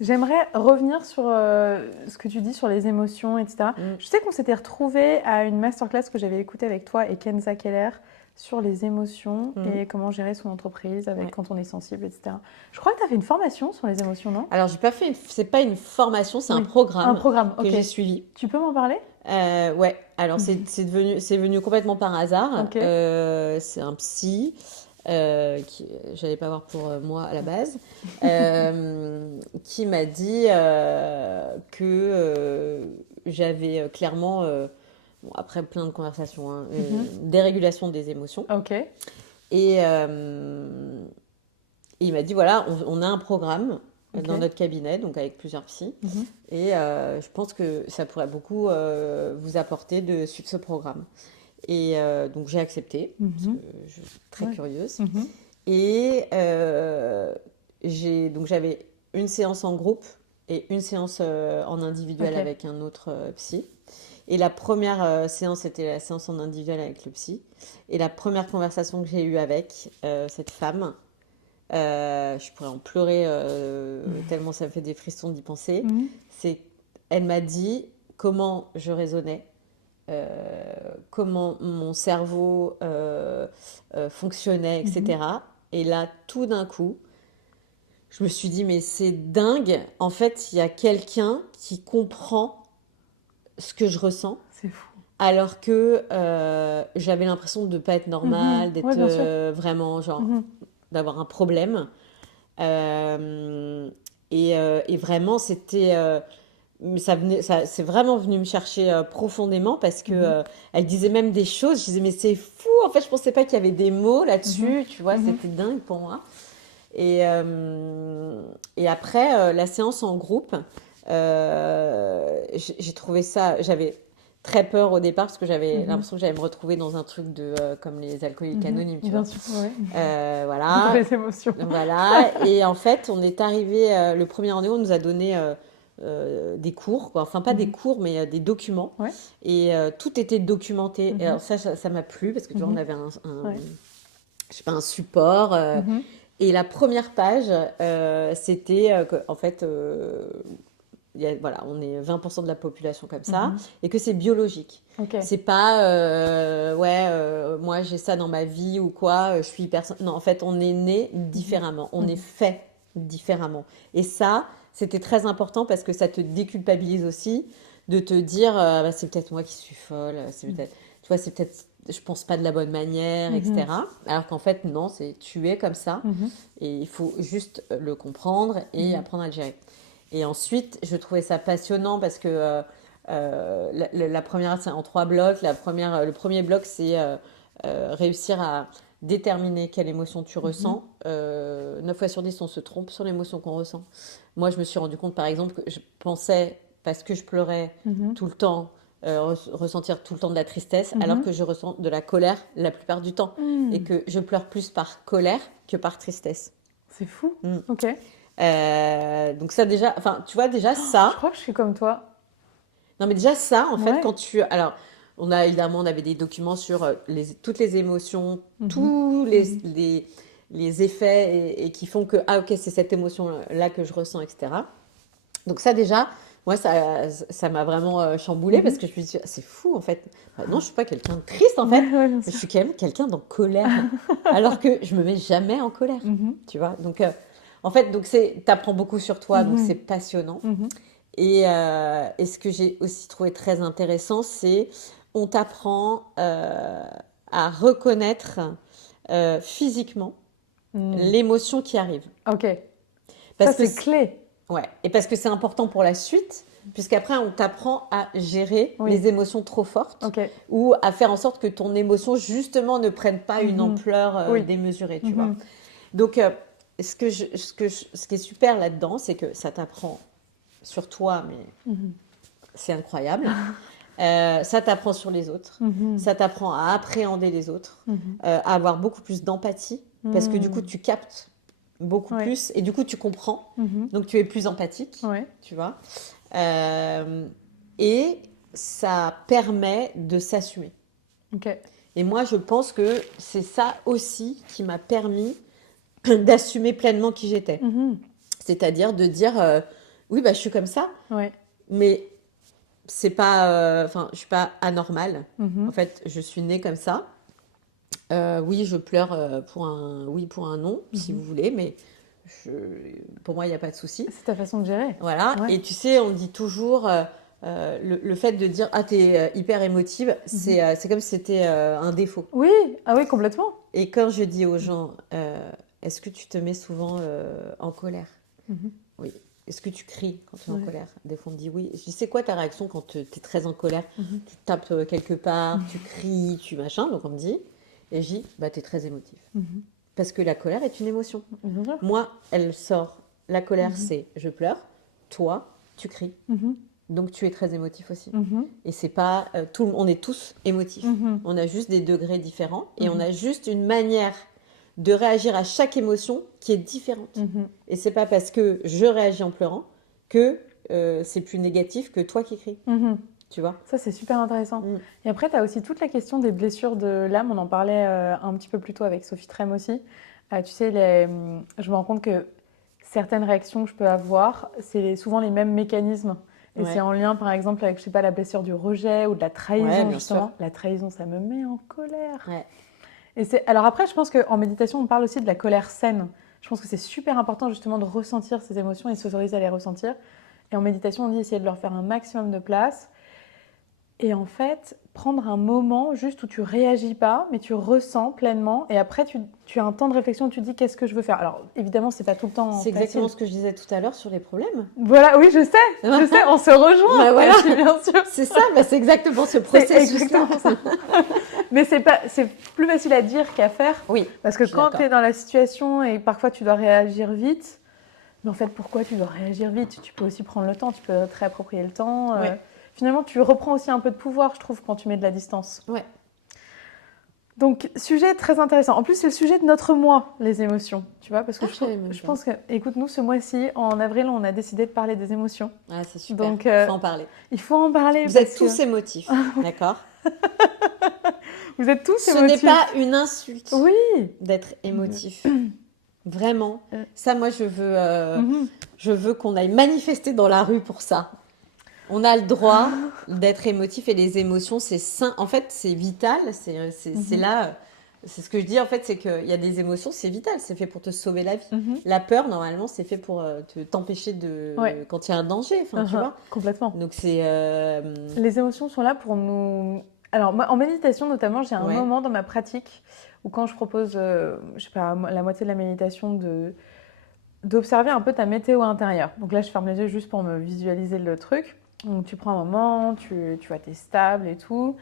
J'aimerais revenir sur ce que tu dis sur les émotions, etc. Je sais qu'on s'était retrouvés à une masterclass que j'avais écoutée avec toi et Kenza Keller sur les émotions et comment gérer son entreprise avec quand on est sensible, etc. Je crois que tu as fait une formation sur les émotions, non? Alors, j'ai pas fait c'est pas une formation, c'est un programme que j'ai suivi. Tu peux m'en parler? Ouais, alors c'est venu complètement par hasard. C'est un psy qui j'allais pas voir pour moi à la base, qui m'a dit que j'avais clairement, bon, après plein de conversations, dérégulation des émotions. Et il m'a dit voilà, on a un programme dans notre cabinet, donc avec plusieurs psys. Et je pense que ça pourrait beaucoup vous apporter de suivre ce programme. Et donc j'ai accepté, parce que je suis très curieuse. Et j'avais une séance en groupe et une séance en individuel avec un autre psy. Et la première séance, c'était la séance en individuel avec le psy. Et la première conversation que j'ai eue avec cette femme, je pourrais en pleurer tellement ça me fait des frissons d'y penser. C'est elle m'a dit comment je raisonnais, euh, comment mon cerveau fonctionnait, Mhm. etc. Et là, tout d'un coup, je me suis dit, mais c'est dingue. En fait, il y a quelqu'un qui comprend ce que je ressens, C'est fou. alors que j'avais l'impression de ne pas être Mhm. normale, Ouais, d'être bien sûr. vraiment, genre, Mhm. d'avoir un problème. Euh, et vraiment, c'est vraiment venu me chercher profondément parce que Mhm. elle disait même des choses. Je disais, mais c'est fou. En fait, je pensais pas qu'il y avait des mots Mhm. là-dessus. Tu vois, Mhm. c'était dingue pour moi. Et, euh, et après, la séance en groupe, j'ai trouvé ça. J'avais très peur au départ parce que j'avais Mhm. l'impression que j'allais me retrouver dans un truc comme les alcooliques Mhm. anonymes, tu Bien vois. sûr, ouais. Dans Voilà, les émotions. voilà. Et en fait, on est arrivé, le premier rendez-vous, on nous a donné des cours, quoi. Enfin pas des Mhm. cours, mais des documents. Ouais. Et tout était documenté. Et Mhm. alors ça m'a plu parce que tu vois, on Mhm. avait Ouais. je sais pas, un support. Mhm. Et la première page, c'était en fait, voilà, on est 20% de la population comme ça, Mhm. et que c'est biologique. Ok. C'est pas, ouais, moi j'ai ça dans ma vie ou quoi, je suis hyper. Non, en fait, on est né Mhm. différemment, on est Mhm. fait différemment. Et ça, c'était très important parce que ça te déculpabilise aussi de te dire, bah, c'est peut-être moi qui suis folle, c'est peut-être, tu vois, c'est peut-être, je pense pas de la bonne manière, Mhm. etc. Alors qu'en fait, non, c'est tu es comme ça, Mhm. et il faut juste le comprendre et Mhm. apprendre à le gérer. Et ensuite, je trouvais ça passionnant parce que la première, c'est en 3 blocs. Le premier bloc, c'est réussir à déterminer quelle émotion tu Mhm. ressens. 9 fois sur 10, on se trompe sur l'émotion qu'on ressent. Moi, je me suis rendu compte, par exemple, que je pensais, parce que je pleurais Mhm. tout le temps, ressentir tout le temps de la tristesse, alors Mhm. que je ressens de la colère la plupart du temps. Et Mhm. que je pleure plus par colère que par tristesse. C'est fou. Mm. Ok. Donc ça déjà, enfin tu vois déjà Je ça. crois que je suis comme toi. Non mais déjà ça en fait Ouais. quand alors on avait des documents sur toutes les émotions, Mhm. tous Mhm. les effets et qui font que ah ok c'est cette émotion là que je ressens, etc. Donc ça déjà moi ça m'a vraiment chamboulé parce Mhm. que je me suis dit, ah, c'est fou en fait. Bah, non je suis pas quelqu'un de triste en fait, Ouais, ouais, bien je sûr. suis quand même quelqu'un d'en colère alors que je me mets jamais en colère, Mhm. tu vois. Donc en fait donc t'apprends beaucoup sur toi donc c'est Mhm. passionnant. Mhm. Et ce que j'ai aussi trouvé très intéressant, c'est on t'apprend à reconnaître physiquement Mhm. l'émotion qui arrive. Ok. Ça, Parce que, c'est clé. ouais, et parce que c'est important pour la suite, puisqu'après on t'apprend à gérer les Oui. émotions trop fortes Ok. ou à faire en sorte que ton émotion justement ne prenne pas une Mhm. ampleur Oui. démesurée, tu vois. Mhm. Donc, ce qui est super là-dedans, c'est que ça t'apprend sur toi, mais Mhm. c'est incroyable. Ça t'apprend sur les autres, Mhm. ça t'apprend à appréhender les autres, Mhm. à avoir beaucoup plus d'empathie, parce que du coup Mhm. tu captes beaucoup Ouais. plus et du coup tu comprends, Mhm. donc tu es plus empathique, Ouais. tu vois. Euh, et ça permet de s'assumer. Ok. Et moi je pense que c'est ça aussi qui m'a permis d'assumer pleinement qui j'étais. Mhm. C'est-à-dire de dire oui bah je suis comme ça, Ouais. mais c'est pas enfin je suis pas anormale, en Mhm. fait je suis née comme ça. Oui je pleure pour un oui pour un non si vous Mhm. voulez, mais je, pour moi il n'y a pas de souci, C'est ta façon de gérer. voilà. Ouais. Et tu sais on dit toujours le fait de dire ah t'es hyper émotive, Mhm. c'est comme si c'était un défaut. Oui. Ah oui, complètement. Et quand je dis aux gens est-ce que tu te mets souvent en colère? Mhm. Oui. Est-ce que tu cries quand tu es en Ouais. colère? Des fois, on me dit oui. Je dis, c'est quoi ta réaction quand tu es très en colère? Mhm. Tu tapes quelque part, tu cries, tu machin. Donc, on me dit. Et je dis, bah, tu es très émotif. Mhm. Parce que la colère est une émotion. Bien sûr. Moi, elle sort. La colère, Mhm. c'est je pleure. Toi, tu cries. Mhm. Donc, tu es très émotif aussi. Mhm. Et c'est pas on est tous émotifs. Mhm. On a juste des degrés différents et on Mhm. a juste une manière de réagir à chaque émotion qui est différente. Mhm. Et c'est pas parce que je réagis en pleurant que c'est plus négatif que toi qui cries. Mhm. Tu vois. Ça, c'est super intéressant. Mm. Et après, tu as aussi toute la question des blessures de l'âme. On en parlait un petit peu plus tôt avec Sophie Trem aussi. Tu sais, je me rends compte que certaines réactions que je peux avoir, c'est souvent les mêmes mécanismes. Et c'est en lien, par exemple, avec, je sais pas, la blessure du rejet ou de la trahison, Ouais, bien justement. sûr. La trahison, ça me met en colère. Ouais. Alors après, je pense qu'en méditation, on parle aussi de la colère saine. Je pense que c'est super important, justement, de ressentir ces émotions et s'autoriser à les ressentir. Et en méditation, on dit essayer de leur faire un maximum de place. Et en fait, prendre un moment juste où tu réagis pas, mais tu ressens pleinement. Et après, tu as un temps de réflexion où tu te dis qu'est-ce que je veux faire. Alors, évidemment, c'est pas tout le temps C'est facile. exactement ce que je disais tout à l'heure sur les problèmes. Voilà, oui, je sais, on se rejoint. Bah voilà. Cathy, bien sûr. C'est ça, bah c'est exactement ce C'est processus-là. exactement ça. Mais c'est plus facile à dire qu'à faire. Oui, Parce que je suis quand d'accord. tu es dans la situation et parfois tu dois réagir vite, mais en fait, pourquoi tu dois réagir vite? Tu peux aussi prendre le temps, tu peux te réapproprier le temps. Ouais. Finalement, tu reprends aussi un peu de pouvoir, je trouve, quand tu mets de la distance. Ouais. Donc, sujet très intéressant. En plus, c'est le sujet de notre mois, les émotions. Tu vois, parce que je pense que, écoute, nous, ce mois-ci, en avril, on a décidé de parler des émotions. Ah, c'est super. Donc, faut en parler. Il faut en parler. Vous êtes tous émotifs, d'accord? Vous êtes tous Ce émotifs. n'est pas une insulte Oui. d'être émotif. Vraiment. Ça, moi, je veux qu'on aille manifester dans la rue pour ça. On a le droit d'être émotif et les émotions, c'est sain. En fait, c'est vital. C'est là. C'est ce que je dis, en fait, c'est qu'il y a des émotions, c'est vital. C'est fait pour te sauver la vie. La peur, normalement, c'est fait pour t'empêcher de... Quand il y a un danger, tu vois. Complètement. Donc, c'est... Les émotions sont là pour nous... Alors, moi, en méditation, notamment, j'ai un moment dans ma pratique où quand je propose, je sais pas, la moitié de la méditation d'observer un peu ta météo intérieure. Donc là, je ferme les yeux juste pour me visualiser le truc. Donc, tu prends un moment, tu vois, t'es stable et tout.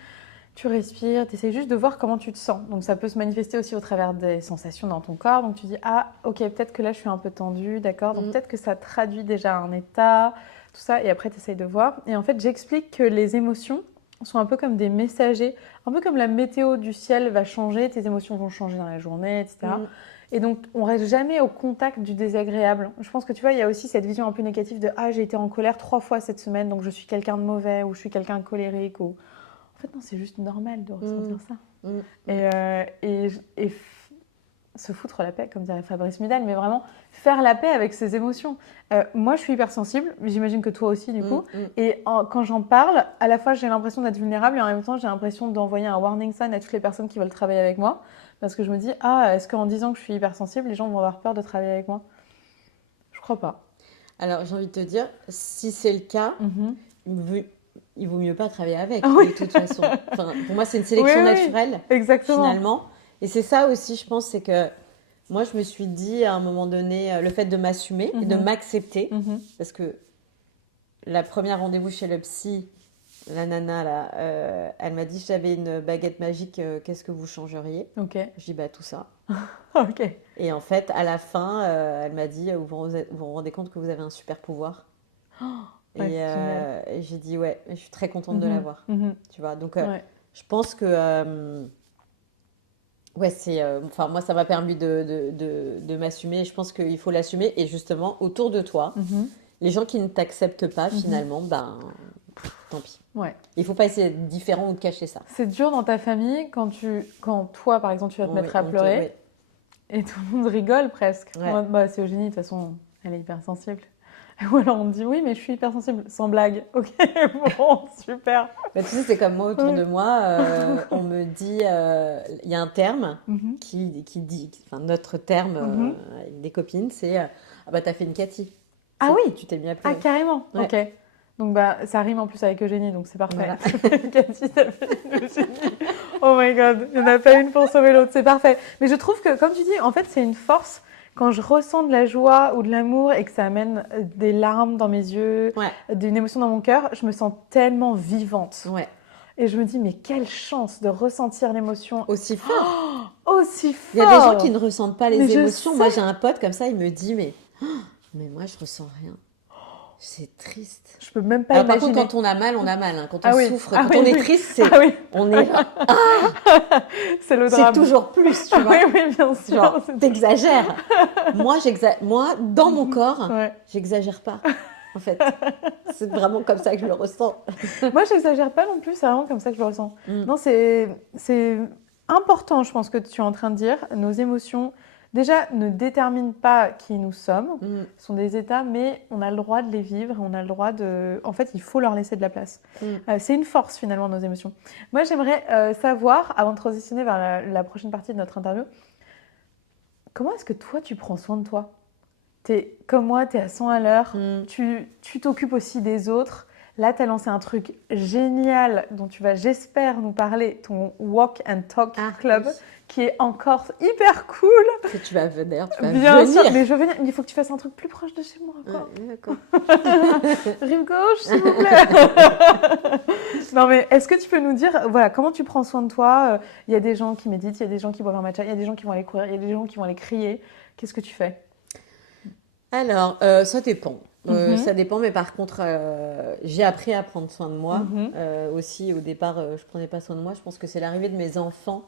Tu respires, tu essaies juste de voir comment tu te sens. Donc, ça peut se manifester aussi au travers des sensations dans ton corps. Donc, tu dis, ah, ok, peut-être que là, je suis un peu tendue, d'accord. Donc, peut-être que ça traduit déjà un état, tout ça. Et après, tu essayes de voir. Et en fait, j'explique que les émotions sont un peu comme des messagers. Un peu comme la météo du ciel va changer, tes émotions vont changer dans la journée, etc. Et donc, on reste jamais au contact du désagréable. Je pense que tu vois, il y a aussi cette vision un peu négative de « Ah, j'ai été en colère 3 fois cette semaine, donc je suis quelqu'un de mauvais ou je suis quelqu'un de colérique. » ou... En fait, non, c'est juste normal de ressentir ça. Et se foutre la paix, comme dirait Fabrice Midal, mais vraiment faire la paix avec ses émotions. Moi, je suis hypersensible, j'imagine que toi aussi, du coup. Et quand j'en parle, à la fois, j'ai l'impression d'être vulnérable et en même temps, j'ai l'impression d'envoyer un warning sign à toutes les personnes qui veulent travailler avec moi. Parce que je me dis, est-ce qu'en disant que je suis hypersensible, les gens vont avoir peur de travailler avec moi? Je crois pas. Alors, j'ai envie de te dire, si c'est le cas, il vaut mieux pas travailler avec, de toute façon. Enfin, pour moi, c'est une sélection naturelle, finalement. Et c'est ça aussi, je pense, c'est que moi, je me suis dit à un moment donné, le fait de m'assumer et de m'accepter, parce que la première rendez-vous chez le psy, la nana, là, elle m'a dit, si j'avais une baguette magique, qu'est-ce que vous changeriez? Je dis, bah, tout ça. Et en fait, à la fin, elle m'a dit, vous vous rendez compte que vous avez un super pouvoir? Et j'ai dit, ouais, je suis très contente de l'avoir. Tu vois, donc je pense que... enfin, moi, ça m'a permis de m'assumer. Et je pense qu'il faut l'assumer. Et justement, autour de toi, les gens qui ne t'acceptent pas, finalement, ben, tant pis. Il ne faut pas essayer d'être différent ou de cacher ça. C'est dur dans ta famille quand toi, par exemple, tu vas te mettre à pleurer et tout le monde rigole presque. Bah, c'est Eugénie, de toute façon, elle est hypersensible. Ou alors on me dit oui, mais je suis hypersensible, sans blague. Ok, bon, super. Bah, tu sais, c'est comme moi, autour de moi, on me dit, il y a un terme qui dit, enfin notre terme avec des copines, c'est ah bah t'as fait une Cathy. Ah oui, tu t'es mis à pleurer. Ah carrément. Ok. Donc bah ça rime en plus avec Eugénie, donc c'est parfait. Voilà. Cathy, t'as fait une Eugénie. Oh my god, il n'y en a pas une pour sauver l'autre, c'est parfait. Mais je trouve que, comme tu dis, en fait c'est une force. Quand je ressens de la joie ou de l'amour et que ça amène des larmes dans mes yeux, d'une émotion dans mon cœur, je me sens tellement vivante. Et je me dis, mais quelle chance de ressentir l'émotion aussi fort. Aussi fort. Il y a des gens qui ne ressentent pas les émotions. Moi, j'ai un pote comme ça, il me dit, mais moi, je ressens rien. C'est triste. Je peux même pas imaginer. Par contre, quand on a mal, on a mal. Hein. Quand on souffre, quand on est triste, on est là. C'est le drame. C'est toujours plus, tu vois. Oui, bien sûr. Genre, t'exagères. Moi, dans mon corps, j'exagère pas. En fait, c'est vraiment comme ça que je le ressens. Moi, j'exagère pas non plus. C'est vraiment comme ça que je le ressens. Non, c'est important, je pense, que tu es en train de dire. Nos émotions déjà, ne déterminent pas qui nous sommes. Mm. Ce sont des états, mais on a le droit de les vivre, on a le droit de... En fait, il faut leur laisser de la place. C'est une force, finalement, nos émotions. Moi, j'aimerais savoir, avant de transitionner vers la prochaine partie de notre interview, comment est-ce que toi, tu prends soin de toi? T'es comme moi, tu es à 100 à l'heure, tu t'occupes aussi des autres. Là, tu as lancé un truc génial dont tu vas, j'espère, nous parler, ton Walk and Talk Club, qui est encore hyper cool. Que tu vas venir, tu vas Bien venir. sûr, mais je veux venir, mais il faut que tu fasses un truc plus proche de chez moi. Quoi. D'accord. Rive gauche, s'il vous plaît. Non, mais est-ce que tu peux nous dire, voilà, comment tu prends soin de toi? Il y a des gens qui méditent, il y a des gens qui boivent un matcha, il y a des gens qui vont aller courir, il y a des gens qui vont aller crier. Qu'est-ce que tu fais? Alors, ça dépend. Ça dépend, mais par contre, j'ai appris à prendre soin de moi. Aussi, au départ, je prenais pas soin de moi. Je pense que c'est l'arrivée de mes enfants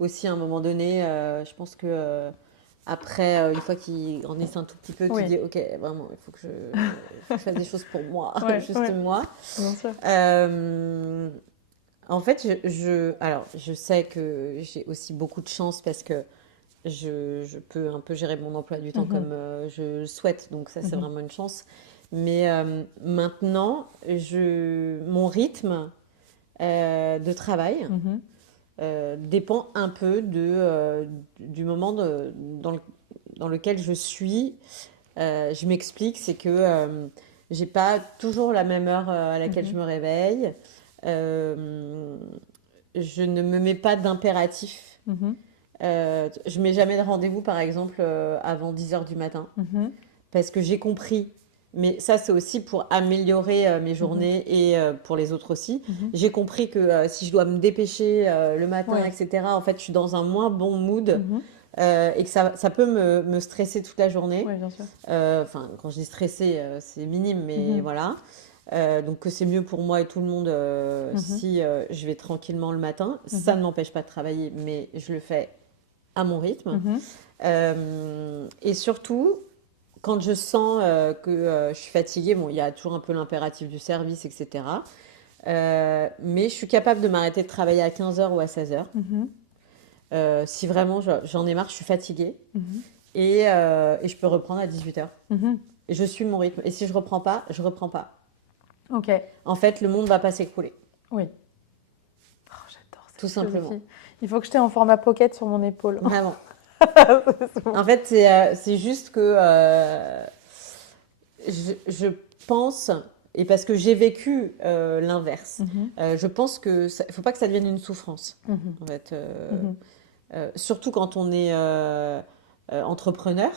aussi, à un moment donné. Je pense que après, une fois qu'ils grandissent un tout petit peu, tu dis, ok, vraiment, il faut que je fasse des choses pour moi, juste moi. Bien sûr. En fait, alors, je sais que j'ai aussi beaucoup de chance parce que je peux un peu gérer mon emploi du temps comme je le souhaite, donc ça c'est vraiment une chance. Mais maintenant, mon rythme de travail dépend un peu du moment dans lequel je suis. Je m'explique, c'est que j'ai pas toujours la même heure à laquelle je me réveille. Je ne me mets pas d'impératif. Je mets jamais de rendez-vous, par exemple, avant 10 heures du matin. Parce que j'ai compris, mais ça, c'est aussi pour améliorer mes journées et pour les autres aussi. J'ai compris que si je dois me dépêcher le matin, etc., en fait, je suis dans un moins bon mood. Et que ça peut me stresser toute la journée. Oui, bien sûr. Enfin, quand je dis stresser, c'est minime, mais voilà. Donc que c'est mieux pour moi et tout le monde si je vais tranquillement le matin. Ça ne m'empêche pas de travailler, mais je le fais à mon rythme. Et surtout, quand je sens que je suis fatiguée, bon, il y a toujours un peu l'impératif du service, etc. Mais je suis capable de m'arrêter de travailler à 15 heures ou à 16 heures. Si vraiment j'en ai marre, je suis fatiguée. Et je peux reprendre à 18 heures. Et je suis mon rythme. Et si je reprends pas, je reprends pas. Ok. En fait, le monde va pas s'écrouler. Oui. Oh, j'adore cette Tout simplement. philosophie. Il faut que je t'ai en format pocket sur mon épaule. Vraiment. En fait, c'est juste que je pense, et parce que j'ai vécu l'inverse, je pense que il faut pas que ça devienne une souffrance. En fait, surtout quand on est entrepreneur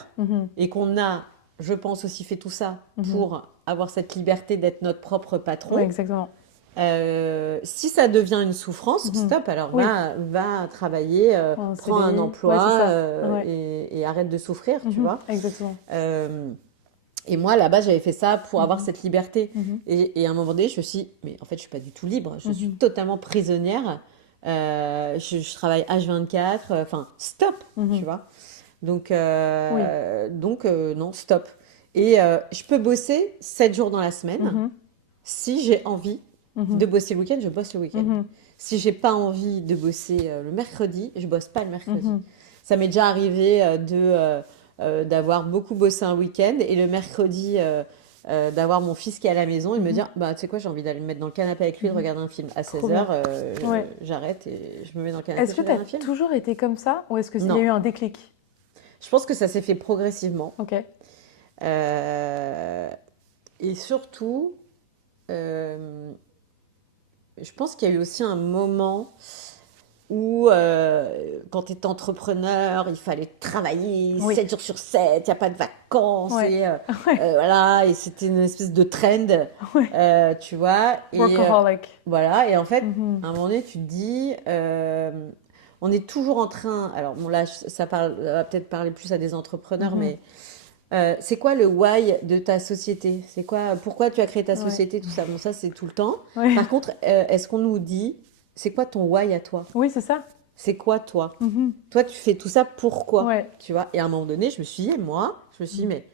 et qu'on a, je pense, aussi fait tout ça pour avoir cette liberté d'être notre propre patron. Oui, exactement. Si ça devient une souffrance, stop, alors va travailler, prends un emploi et arrête de souffrir, tu vois. Exactement. Et moi, là-bas, j'avais fait ça pour avoir cette liberté. Et à un moment donné, je me suis dit, mais en fait, je suis pas du tout libre, je suis totalement prisonnière. Je travaille H24, enfin, stop, tu vois. Donc, non, stop. Et je peux bosser 7 jours dans la semaine. Si j'ai envie de bosser le week-end, je bosse le week-end. Si j'ai pas envie de bosser le mercredi, je bosse pas le mercredi. Ça m'est déjà arrivé d'avoir beaucoup bossé un week-end et le mercredi d'avoir mon fils qui est à la maison et me dire bah tu sais quoi, j'ai envie d'aller me mettre dans le canapé avec lui et de regarder un film à 16h. J'arrête et je me mets dans le canapé. Est-ce que tu as toujours été comme ça ou est-ce qu'il y a eu un déclic? Je pense que ça s'est fait progressivement. Ok. Et surtout, je pense qu'il y a eu aussi un moment où, quand tu es entrepreneur, il fallait travailler 7 jours sur 7, il n'y a pas de vacances. Et, voilà, et c'était une espèce de trend, tu vois. Workaholic. Voilà, et en fait, à un moment donné, tu te dis, on est toujours en train... Alors, bon, là, ça va peut-être parler plus à des entrepreneurs, mais... c'est quoi le why de ta société? C'est quoi, pourquoi tu as créé ta société, tout ça? Bon, ça, c'est tout le temps. Par contre, est-ce qu'on nous dit, c'est quoi ton why à toi? Oui, c'est ça. C'est quoi toi? Toi, tu fais tout ça pourquoi? Tu vois? Et à un moment donné, je me suis dit, mais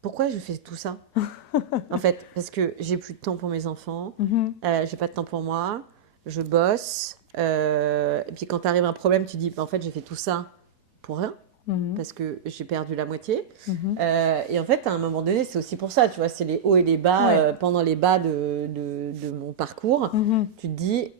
pourquoi je fais tout ça? En fait, parce que j'ai plus de temps pour mes enfants, j'ai pas de temps pour moi, je bosse, et puis quand t'arrive un problème, tu dis, bah, en fait, j'ai fait tout ça pour rien. parce que j'ai perdu la moitié. Mhm. Et en fait, à un moment donné, c'est aussi pour ça, tu vois, c'est les hauts et les bas. Ouais. Pendant les bas de mon parcours, Mhm. tu te dis,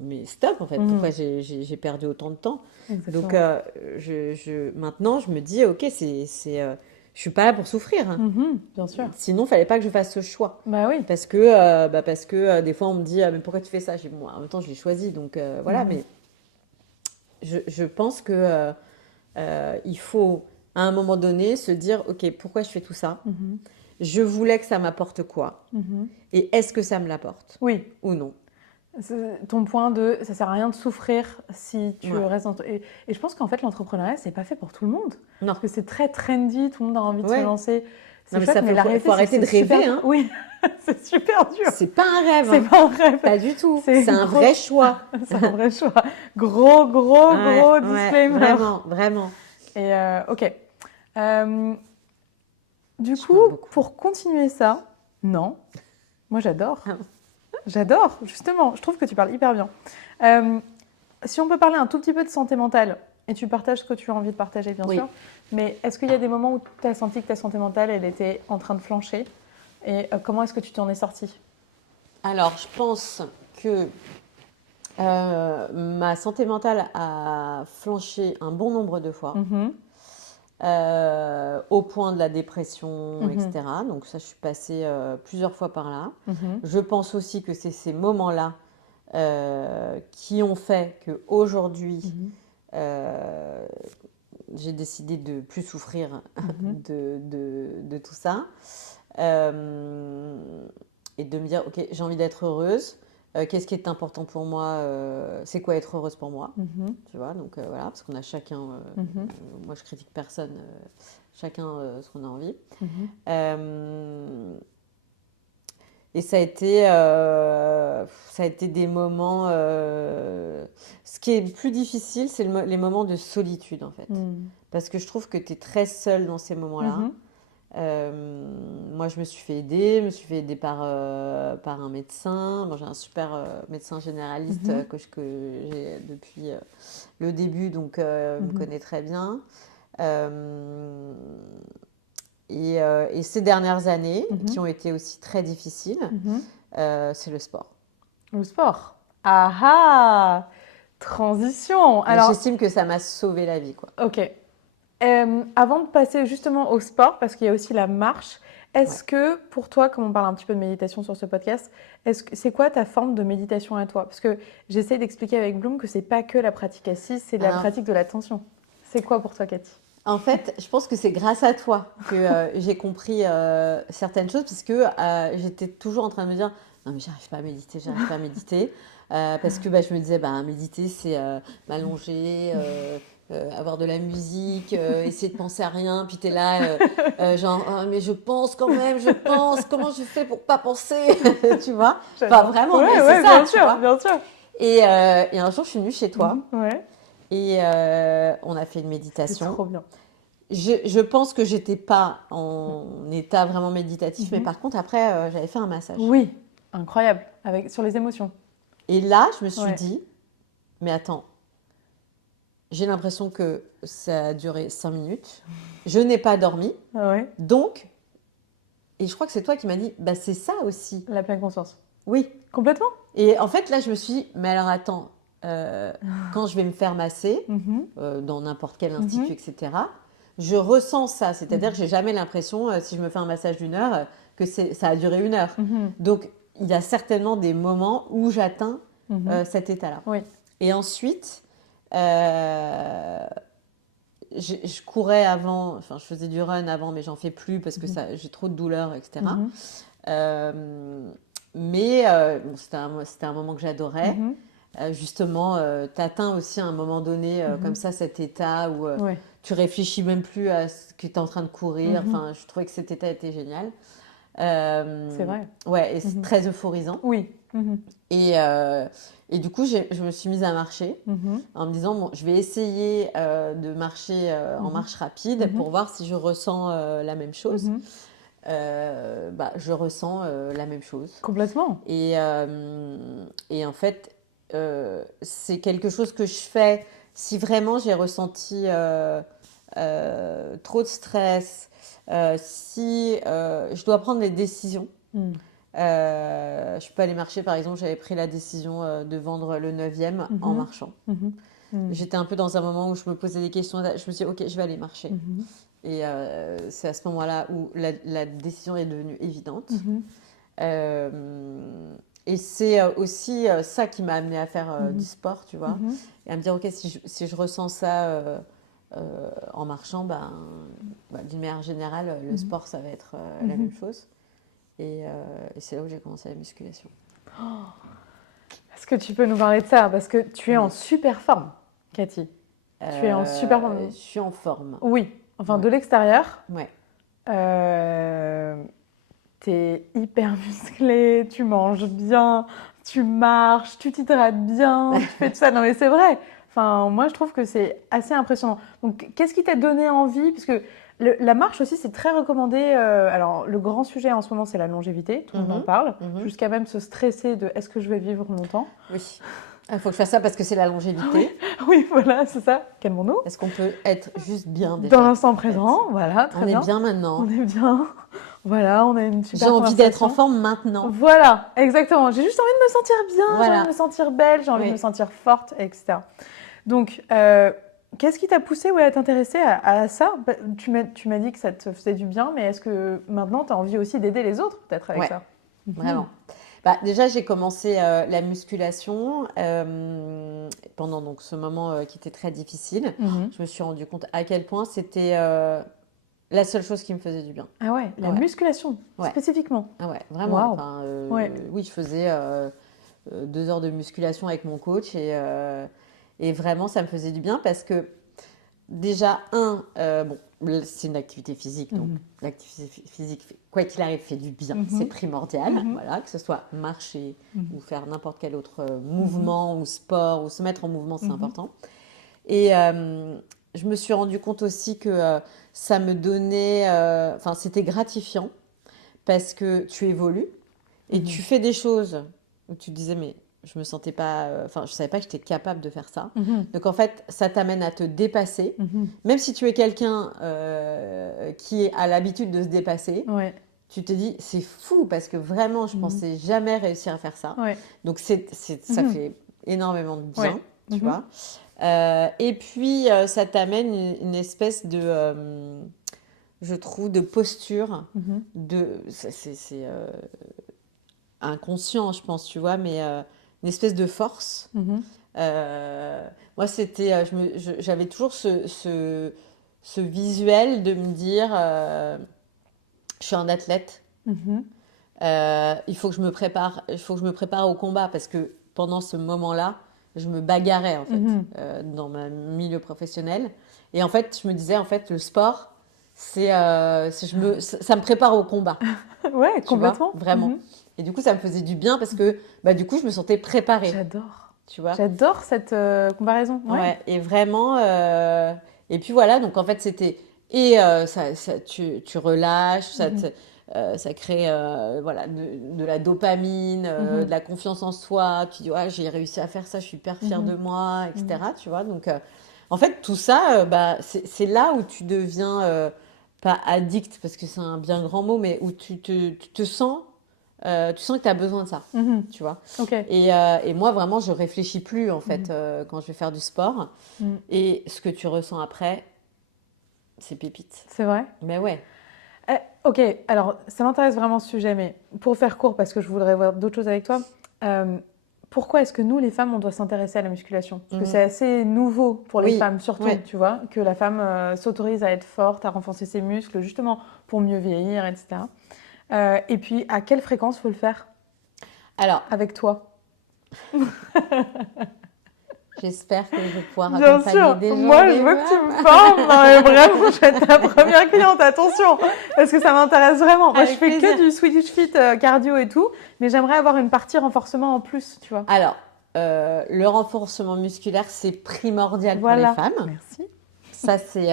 mais stop, en fait, Mhm. pourquoi j'ai perdu autant de temps? Donc, Exactement. maintenant, je me dis, ok, je suis pas là pour souffrir, hein. Mhm. Bien sûr. Sinon, fallait pas que je fasse ce choix. Bah oui. Parce que des fois, on me dit, ah, mais pourquoi tu fais ça? Je dis, bon, en même temps, je l'ai choisi, donc voilà. Mhm. Mais je pense que il faut, à un moment donné, se dire, ok, pourquoi je fais tout ça? Mhm. Je voulais que ça m'apporte quoi? Mhm. Et est-ce que ça me l'apporte Oui. ou non? Ton point de ça sert à rien de souffrir si tu Ouais. restes et je pense qu'en fait l'entrepreneuriat c'est pas fait pour tout le monde Non. parce que c'est très trendy, tout le monde a envie de se Ouais. lancer, Non, c'est mais chouette, ça mais fait, la faut réalité c'est que arrêter de c'est super rêver, dur. hein. Oui, c'est super dur. C'est pas un rêve, C'est hein. pas un rêve, Pas du tout. c'est C'est un gros, vrai choix. c'est un vrai choix. Gros Ouais, disclaimer. vraiment, vraiment. Et ok. Euh, du Je coup, parle beaucoup. pour continuer ça, non, moi j'adore. Ah. J'adore, justement, je trouve que tu parles hyper bien. Si on peut parler un tout petit peu de santé mentale, et tu partages ce que tu as envie de partager, bien Oui. sûr, mais est-ce qu'il y a des moments où tu as senti que ta santé mentale, elle était en train de flancher? Et comment est-ce que tu t'en es sortie? Alors, je pense que ma santé mentale a flanché un bon nombre de fois, Mhm, au point de la dépression, mhm, etc. Donc ça, je suis passée plusieurs fois par là. mhm, Je pense aussi que c'est ces moments-là qui ont fait qu'aujourd'hui, mhm, euh, j'ai décidé de plus souffrir mhm, de tout ça. Euh, et de me dire, ok, j'ai envie d'être heureuse. Qu'est-ce qui est important pour moi? C'est quoi être heureuse pour moi? mhm, Tu vois, donc voilà, parce qu'on a chacun, mhm, moi je critique personne, chacun ce qu'on a envie. mhm, Euh, et ça a été des moments. Ce qui est le plus difficile, c'est les moments de solitude en fait. mhm, Parce que je trouve que tu es très seule dans ces moments-là. mhm, Moi, je me suis fait aider par un médecin. Bon, j'ai un super médecin généraliste mhm, que j'ai depuis le début, donc il me mhm, connaît très bien. Euh, et ces dernières années, qui mhm, ont été aussi très difficiles, mhm. c'est le sport. Le sport. Ah ah! Transition. Et Alors, j'estime que ça m'a sauvé la vie, quoi. ok. Avant de passer justement au sport, parce qu'il y a aussi la marche, Ouais. est-ce que pour toi, comme on parle un petit peu de méditation sur ce podcast, c'est quoi ta forme de méditation à toi? Parce que j'essaie d'expliquer avec Bloom que c'est pas que la pratique assise, c'est la Alors, pratique de l'attention. C'est quoi pour toi, Cathy? en fait, je pense que c'est grâce à toi que j'ai compris certaines choses, parce que j'étais toujours en train de me dire, non mais j'arrive pas à méditer, j'arrive pas à méditer. Parce que je me disais, méditer, c'est m'allonger, avoir de la musique, essayer de penser à rien, puis t'es là, genre, ah, mais je pense quand même, je pense, comment je fais pour pas penser, tu vois? Enfin, J'adore. vraiment, mais Ouais, c'est ouais, ça, bien tu sûr, vois? bien sûr. Et un jour, je suis venue chez toi, Ouais, et on a fait une c'était méditation. trop bien. Je pense que j'étais pas en état vraiment méditatif, mais Mhm. par contre, après, j'avais fait un massage. Oui, incroyable, sur les émotions. Et là, je me suis Ouais, dit, mais attends, j'ai l'impression que ça a duré 5 minutes. Je n'ai pas dormi. ouais, Donc, et je crois que c'est toi qui m'as dit, bah c'est ça aussi. la pleine conscience. Oui. Complètement. Et en fait, là, je me suis dit, mais alors attends, quand je vais me faire masser, Mhm, dans n'importe quel mhm, institut, etc., je ressens ça. C'est-à-dire mhm, que j'ai jamais l'impression, si je me fais un massage d'1 heure, que ça a duré 1 heure. mhm, Donc, il y a certainement des moments où j'atteins mhm. cet état-là. Oui. Et ensuite, euh, je courais avant, enfin, je faisais du run avant, mais j'en fais plus parce que Mhm, j'ai trop de douleurs, etc. mhm, Mais bon, c'était un moment que j'adorais. mhm. Justement, tu atteins aussi à un moment donné, comme Mhm. ça, cet état où Ouais. tu réfléchis même plus à ce que tu es en train de courir. Mhm. Enfin, je trouvais que cet état était génial. C'est vrai. Ouais, et c'est Mhm. très euphorisant. Oui. Mhm. Et, euh, et du coup, je me suis mise à marcher Mhm. en me disant, bon, je vais essayer de marcher en Mhm. marche rapide Mhm. pour voir si je ressens la même chose. Mhm. Je ressens la même chose. Complètement. Et en fait, c'est quelque chose que je fais Si vraiment j'ai ressenti trop de stress, si je dois prendre des décisions, Mm. je peux aller marcher. Par exemple, j'avais pris la décision de vendre le 9e en Mhm. marchant. Mhm. Mm. J'étais un peu dans un moment où je me posais des questions. Je me suis dit, ok, je vais aller marcher. Mhm. Et c'est à ce moment-là où la décision est devenue évidente. Mhm. Euh, et c'est aussi ça qui m'a amené à faire du Mhm. sport, tu vois. Mhm. Et à me dire, ok, si je ressens ça en marchant, d'une manière générale, le Mhm. sport, ça va être la Mhm. même chose. Et c'est là où j'ai commencé la musculation. Est-ce que tu peux nous parler de ça? Parce que tu es en Oui. super forme, Cathy. Tu es en super Je forme. suis en forme. Oui, enfin Ouais. de l'extérieur, Ouais. t'es hyper musclée, tu manges bien, tu marches, tu t'hydrates bien, tu fais tout ça. Non mais c'est vrai. Enfin, moi je trouve que c'est assez impressionnant. Donc, qu'est-ce qui t'a donné envie? Parce que la marche aussi, c'est très recommandé. Alors, le grand sujet en ce moment, c'est la longévité. Tout le monde en Mhm, parle. mhm. Jusqu'à même se stresser de est-ce que je vais vivre longtemps? Oui. Il faut que je fasse ça parce que c'est la Ah oui, longévité. oui, voilà, c'est ça. Calmons-nous. Est-ce qu'on peut être juste bien Dans déjà, l'instant en fait? présent, voilà, On très est bien. bien On maintenant. est bien. Voilà, on a une J'ai super envie d'être en conversation. forme maintenant. Voilà, exactement. J'ai juste envie de me sentir bien, j'ai envie de me Voilà. sentir belle, j'ai envie de me Oui. sentir forte, etc. Donc, qu'est-ce qui t'a poussé à t'intéresser à ça? Bah, tu m'as dit que ça te faisait du bien, mais est-ce que maintenant tu as envie aussi d'aider les autres peut-être avec Ouais, ça? Mhm. vraiment. Déjà, j'ai commencé la musculation pendant donc, ce moment qui était très difficile. Mhm. Je me suis rendu compte à quel point c'était la seule chose qui me faisait du bien. Ah ouais, la Ouais, musculation, ouais, spécifiquement. ah ouais, vraiment. Waouh. Enfin, Ouais. oui, je faisais 2 heures de musculation avec mon coach et vraiment, ça me faisait du bien parce que déjà, bon, c'est une activité physique, donc Mhm. l'activité physique, quoi qu'il arrive, fait du bien, c'est Mhm. primordial, Mhm. voilà, que ce soit marcher Mhm. ou faire n'importe quel autre Mhm. mouvement ou sport ou se mettre en mouvement, c'est Mhm. important. Et je me suis rendu compte aussi que ça me donnait, enfin, c'était gratifiant parce que tu évolues et Mhm. tu fais des choses où tu te disais, mais je me sentais pas, enfin, je savais pas que j'étais capable de faire ça. Mhm. Donc en fait, ça t'amène à te dépasser. Mhm. Même si tu es quelqu'un qui a l'habitude de se dépasser, Ouais. tu te dis, c'est fou parce que vraiment, je Mhm. pensais jamais réussir à faire ça. Ouais. Donc ça Mhm. fait énormément de Ouais. bien, tu Mhm. vois. Et puis, ça t'amène une espèce de, je trouve, de posture, Mhm. c'est inconscient, je pense, tu vois, mais une espèce de force. Mhm. Moi, c'était, j'avais toujours ce visuel de me dire, je suis un athlète, Mhm. il faut que je me prépare, il faut que je me prépare au combat parce que pendant ce moment-là, je me bagarrais en fait Mhm. dans mon milieu professionnel. Et en fait, je me disais en fait le sport, ça me prépare au combat, Ouais, tu vois, complètement. vraiment. Mhm. Et du coup, ça me faisait du bien parce que du coup, je me sentais préparée, J'adore. tu vois. J'adore cette comparaison. Ouais. Ouais, et vraiment, et puis voilà, donc en fait c'était, et tu relâches, Mhm. ça crée voilà, de la dopamine, de Mhm. la confiance en soi, tu dis, ouais, j'ai réussi à faire ça, je suis hyper fière de Mhm. moi, Mhm. etc. Tu vois, donc en fait tout ça, c'est là où tu deviens, pas addict, parce que c'est un bien grand mot, mais où tu te sens, tu sens que tu as besoin de ça, Mhm. tu vois. Ok. Et moi, vraiment, je réfléchis plus, en fait, Mhm. quand je vais faire du sport. Mhm. Et ce que tu ressens après, c'est pépite. C'est vrai. Mais ouais. Ok, alors ça m'intéresse vraiment ce sujet, mais pour faire court, parce que je voudrais voir d'autres choses avec toi, euh, pourquoi est-ce que nous, les femmes, on doit s'intéresser à la musculation? Parce que Mhm. c'est assez nouveau pour les Oui, femmes, surtout, ouais. tu vois, que la femme s'autorise à être forte, à renforcer ses muscles, justement pour mieux vieillir, etc. Et puis, à quelle fréquence faut le faire Alors, avec toi? j'espère que je vais pouvoir Bien accompagner sûr, des gens, moi je des veux que tu me femmes. formes. Non, mais vraiment, je vais être ta première cliente, attention, parce que ça m'intéresse vraiment. Moi je Avec fais que plaisir. du Swedish Fit cardio et tout, mais j'aimerais avoir une partie renforcement en plus, tu vois. Alors, le renforcement musculaire, c'est primordial pour les Voilà, femmes. merci. Ça, c'est,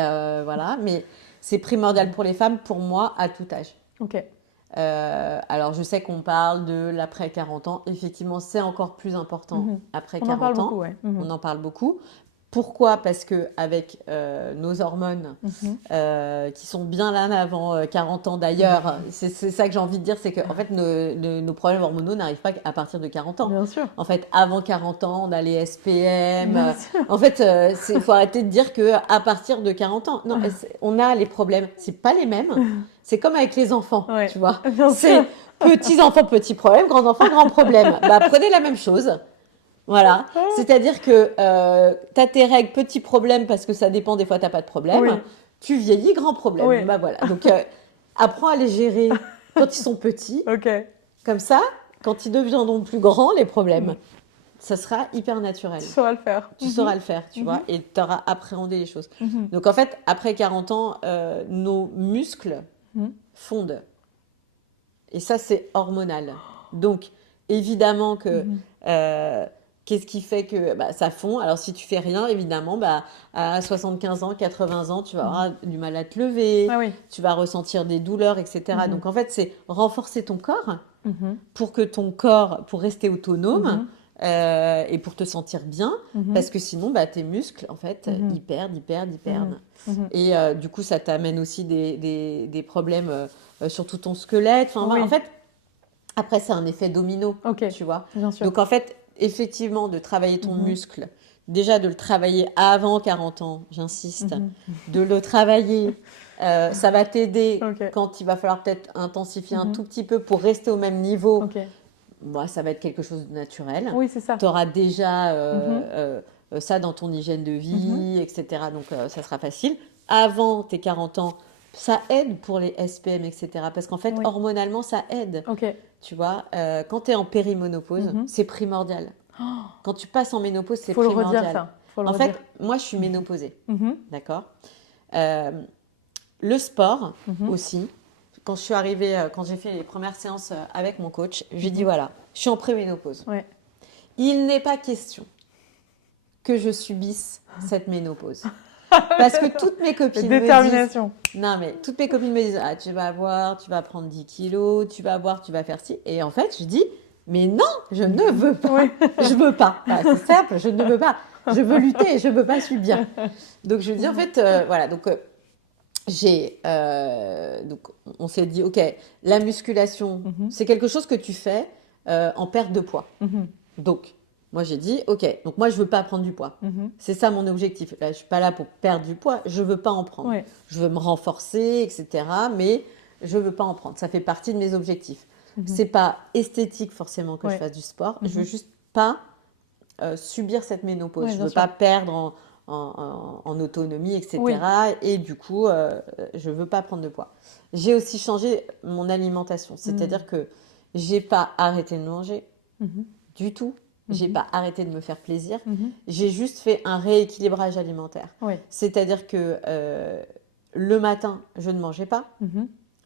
voilà. Mais c'est primordial pour les femmes, pour moi, à tout âge. Ok. Alors, je sais qu'on parle de l'après 40 ans. Effectivement, c'est encore plus important Mhm. après On en parle 40 beaucoup, ans. ouais. On Mhm. en parle beaucoup. Pourquoi? Parce qu'avec nos hormones, qui sont bien là avant 40 ans d'ailleurs, c'est ça que j'ai envie de dire, c'est qu'en fait, nos problèmes hormonaux n'arrivent pas à partir de 40 ans. Bien sûr. En fait, avant 40 ans, on a les SPM. Bien sûr. En fait, faut arrêter de dire qu'à partir de 40 ans, non, on a les problèmes. C'est pas les mêmes. C'est comme avec les enfants, Ouais. tu vois. Bien C'est sûr. petits enfants, petits problèmes, grands enfants, grands problèmes. Bah, prenez la même chose. Voilà. C'est-à-dire que tu as tes règles, petits problèmes, parce que ça dépend, des fois, tu n'as pas de problème. Oui. Tu vieillis, grand problème. Oui. Bah voilà. Donc, apprends à les gérer quand ils sont petits. Ok. Comme ça, quand ils deviendront plus grands, les problèmes, ça sera hyper naturel. Tu sauras le faire. Tu sauras le faire, tu vois, et tu auras appréhendé les choses. Donc, en fait, après 40 ans, nos muscles fondent. Et ça, c'est hormonal. Donc, évidemment que... qu'est-ce qui fait que ça fond? Alors, si tu fais rien, évidemment, à 75 ans, 80 ans, tu vas avoir du mal à te lever, Ah oui. tu vas ressentir des douleurs, etc. Donc, en fait, c'est renforcer ton corps pour que ton corps, pour rester autonome et pour te sentir bien, parce que sinon, tes muscles, en fait, ils perdent. Et du coup, ça t'amène aussi des problèmes sur tout ton squelette. Enfin, Oui. en fait, après, c'est un effet domino, Ok. tu vois. Bien sûr. Donc, en fait, effectivement, de travailler ton muscle, déjà de le travailler avant 40 ans, j'insiste, de le travailler, ça va t'aider Ok. quand il va falloir peut-être intensifier un tout petit peu pour rester au même niveau. Ok. Moi, ça va être quelque chose de naturel. Oui, c'est ça. Tu auras déjà ça dans ton hygiène de vie, etc. Donc, ça sera facile. Avant tes 40 ans, ça aide pour les SPM, etc. Parce qu'en fait, hormonalement, ça aide. Ok. Tu vois, quand tu es en périménopause, c'est primordial. Quand tu passes en ménopause, c'est Faut le primordial. redire, ça. Faut le En redire. fait, moi, je suis ménopausée. D'accord. Le sport aussi. Quand je suis arrivée, quand j'ai fait les premières séances avec mon coach, j'ai dit voilà, je suis en préménopause. Ouais. Il n'est pas question que je subisse cette ménopause. Parce que toutes mes copines Détermination. me disent... Non, mais toutes mes copines me disent ah, tu vas voir, tu vas prendre 10 kilos, tu vas voir, tu vas faire ci. Et en fait, je dis mais non, je ne veux pas. Oui. Je veux pas. C'est simple, je ne veux pas. Je veux lutter et je ne veux pas subir. Donc, je dis en fait, voilà. Donc, donc, on s'est dit ok, la musculation, c'est quelque chose que tu fais en perte de poids. Donc, moi, j'ai dit, ok, donc moi, je veux pas prendre du poids. C'est ça mon objectif. Là, je suis pas là pour perdre du poids, je veux pas en prendre. Ouais. Je veux me renforcer, etc. Mais je veux pas en prendre. Ça fait partie de mes objectifs. C'est pas esthétique forcément que je fasse du sport. Je veux juste pas subir cette ménopause. Ouais, je bien veux sûr. pas perdre en autonomie, etc. Oui. Et du coup, je veux pas prendre de poids. J'ai aussi changé mon alimentation. C'est-à-dire que j'ai pas arrêté de manger du tout. J'ai pas arrêté de me faire plaisir. J'ai juste fait un rééquilibrage alimentaire. Oui. C'est-à-dire que le matin, je ne mangeais pas.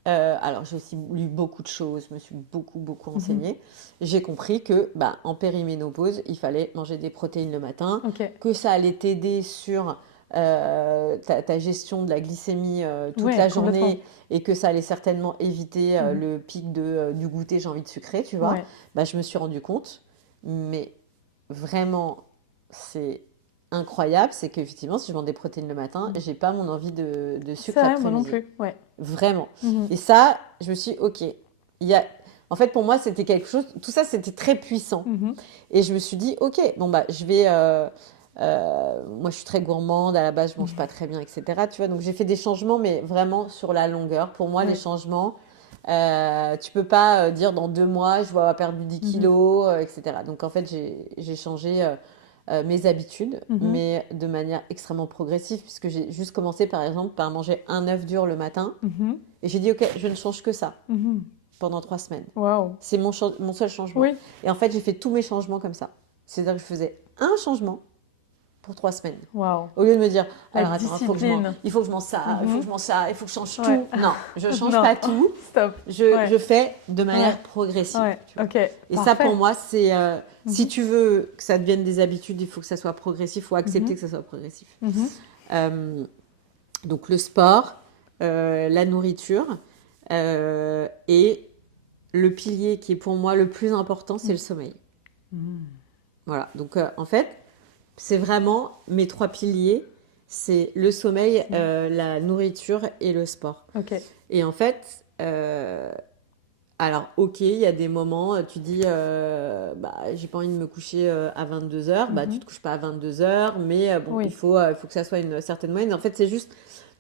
Alors, j'ai aussi lu beaucoup de choses, je me suis beaucoup renseignée. J'ai compris que en périménopause, il fallait manger des protéines le matin, Ok. que ça allait t'aider sur ta gestion de la glycémie toute Ouais, la complètement. journée et que ça allait certainement éviter le pic du goûter, j'ai envie de sucrer, tu vois. Ouais. Je me suis rendu compte, mais vraiment, c'est incroyable, c'est qu'effectivement, si je mange des protéines le matin, j'ai pas mon envie de C'est sucre vrai, moi non après-midi. plus. Ouais. Vraiment. Et ça, je me suis dit, ok, en fait, pour moi, c'était quelque chose, tout ça, c'était très puissant. Et je me suis dit, ok, bon, je vais, moi, je suis très gourmande, à la base, je mange pas très bien, etc. Tu vois, donc j'ai fait des changements, mais vraiment sur la longueur. Pour moi, les changements, tu peux pas dire dans 2 mois, je vais perdre 10 kilos, etc. Donc, en fait, j'ai changé mes habitudes, mais de manière extrêmement progressive, puisque j'ai juste commencé, par exemple, par manger un œuf dur le matin. Et j'ai dit, ok, je ne change que ça pendant 3 semaines. Waouh. C'est mon seul changement. Oui. Et en fait, j'ai fait tous mes changements comme ça. C'est-à-dire que je faisais un changement pour 3 semaines. Waouh. Au lieu de me dire, La alors attends, il faut que je mange ça, il faut que je mange ça, il faut que je change tout. Non, je change Non. pas tout. Stop. Je fais de manière progressive. Ouais. tu vois. Ok. Et ça, pour moi, c'est... si tu veux que ça devienne des habitudes, il faut que ça soit progressif, il faut accepter que ça soit progressif. Donc, le sport, la nourriture et le pilier qui est pour moi le plus important, c'est le sommeil. Voilà. Donc, en fait, c'est vraiment mes 3 piliers. C'est le sommeil, la nourriture et le sport. Ok. Et en fait, alors, ok, il y a des moments, tu dis, bah, j'ai pas envie de me coucher à 22 heures. Bah, tu te couches pas à 22 heures, mais bon, Oui. il faut que ça soit une certaine moyenne. En fait, c'est juste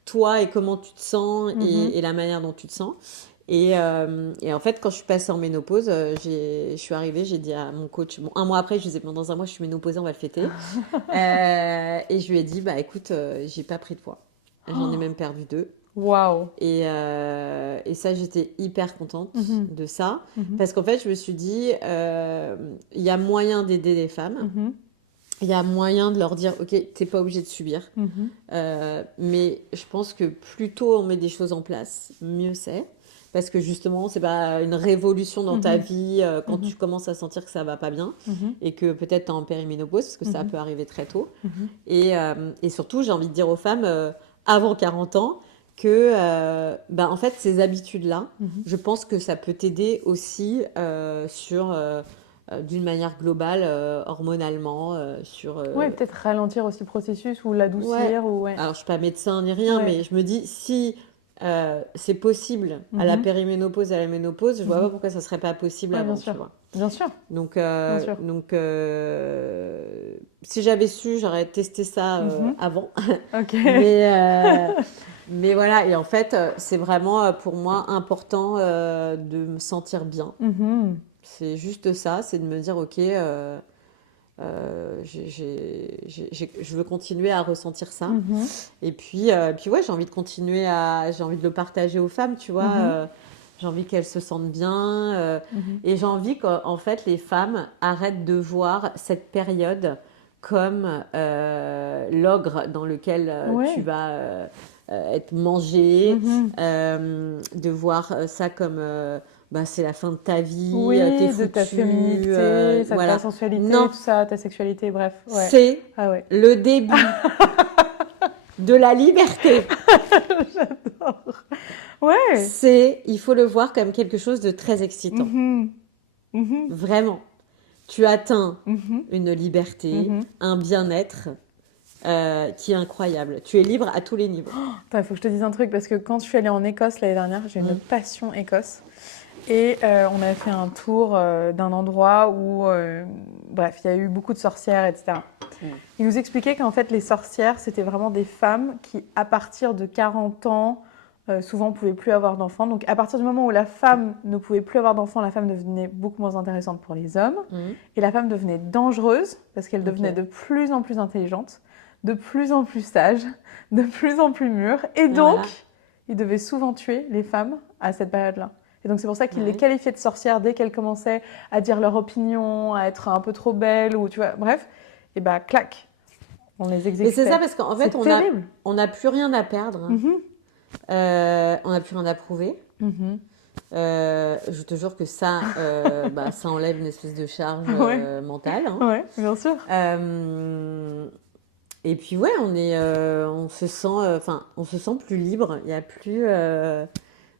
toi et comment tu te sens Mhm. et la manière dont tu te sens. Et en fait, quand je suis passée en ménopause, je suis arrivée, j'ai dit à mon coach, bon, un mois après, je lui disais, bon, dans un mois, je suis ménopausée, on va le fêter. Et je lui ai dit, bah écoute, j'ai pas pris de poids. J'en ai même perdu 2. Waouh. Et ça, j'étais hyper contente Mhm. de ça. Mhm. Parce qu'en fait, je me suis dit, il y a moyen d'aider les femmes. Mhm. Il y a moyen de leur dire, ok, t'es pas obligé de subir. Mhm. Mais je pense que plus tôt on met des choses en place, mieux c'est. Parce que justement, c'est pas une révolution dans ta Mhm. vie quand Mhm. tu commences à sentir que ça va pas bien Mhm. et que peut-être t'es en périménopause, parce que ça Mhm. peut arriver très tôt. Mhm. Et surtout, j'ai envie de dire aux femmes avant 40 ans que, bah, en fait, ces habitudes-là, Mhm. je pense que ça peut t'aider aussi d'une manière globale, hormonalement, Ouais, peut-être ralentir aussi le processus ou Ouais. l'adoucir ou ouais. Alors, je suis pas médecin ni rien, Ouais. mais je me dis, si c'est possible à la Mhm. périménopause, à la ménopause, je vois pas Mhm. pourquoi ça serait pas possible Ouais, bien avant, tu sûr. vois. Bien sûr. Donc, Bien sûr. si j'avais su, j'aurais testé ça Mhm. avant. Ok. Mais, mais voilà, et en fait, c'est vraiment pour moi important de me sentir bien. Mhm. C'est juste ça, c'est de me dire, ok, je veux continuer à ressentir ça. Mhm. Et puis ouais, j'ai envie de le partager aux femmes, tu vois. Mhm. J'ai envie qu'elles se sentent bien. Mhm. Et j'ai envie qu'en fait, les femmes arrêtent de voir cette période comme l'ogre dans lequel tu Ouais. vas être mangé, Mhm. de voir ça comme bah, c'est la fin de ta vie, t'es Oui, de ta foutu, féminité, ta voilà. sensualité, Non, tout ça, ta sexualité, bref. Ouais. c'est Ah ouais. le début de la liberté. J'adore. Ouais. Il faut le voir comme quelque chose de très excitant. Mhm. Mhm. Vraiment. Tu atteins Mhm. une liberté, Mhm. un bien-être qui est incroyable. Tu es libre à tous les niveaux. Attends, il faut que je te dise un truc parce que quand je suis allée en Écosse l'année dernière, j'ai une Mm. passion Écosse. Et on a fait un tour d'un endroit où, bref, il y a eu beaucoup de sorcières, etc. Mm. Il nous expliquait qu'en fait, les sorcières, c'était vraiment des femmes qui, à partir de 40 ans, souvent ne pouvaient plus avoir d'enfants. Donc, à partir du moment où la femme ne pouvait plus avoir d'enfants, la femme devenait beaucoup moins intéressante pour les hommes. Mm. Et la femme devenait dangereuse parce qu'elle devenait Ok. de plus en plus intelligente, de plus en plus sage, de plus en plus mûre. Et Et donc, voilà. ils devaient souvent tuer les femmes à cette période-là. Et donc, c'est pour ça qu'ils les Ouais. qualifiaient de sorcières dès qu'elles commençaient à dire leur opinion, à être un peu trop belles, ou tu vois, bref. Et bah, clac, on les Mais c'est ça exécutait. parce qu'en fait, C'est terrible. on n'a plus rien à perdre. Mhm. On n'a plus rien à prouver. Mhm. Je te jure que ça, bah, ça enlève une espèce de charge Ouais, mentale, hein. ouais, bien sûr. Et puis ouais, on se sent plus libre. Il y a plus,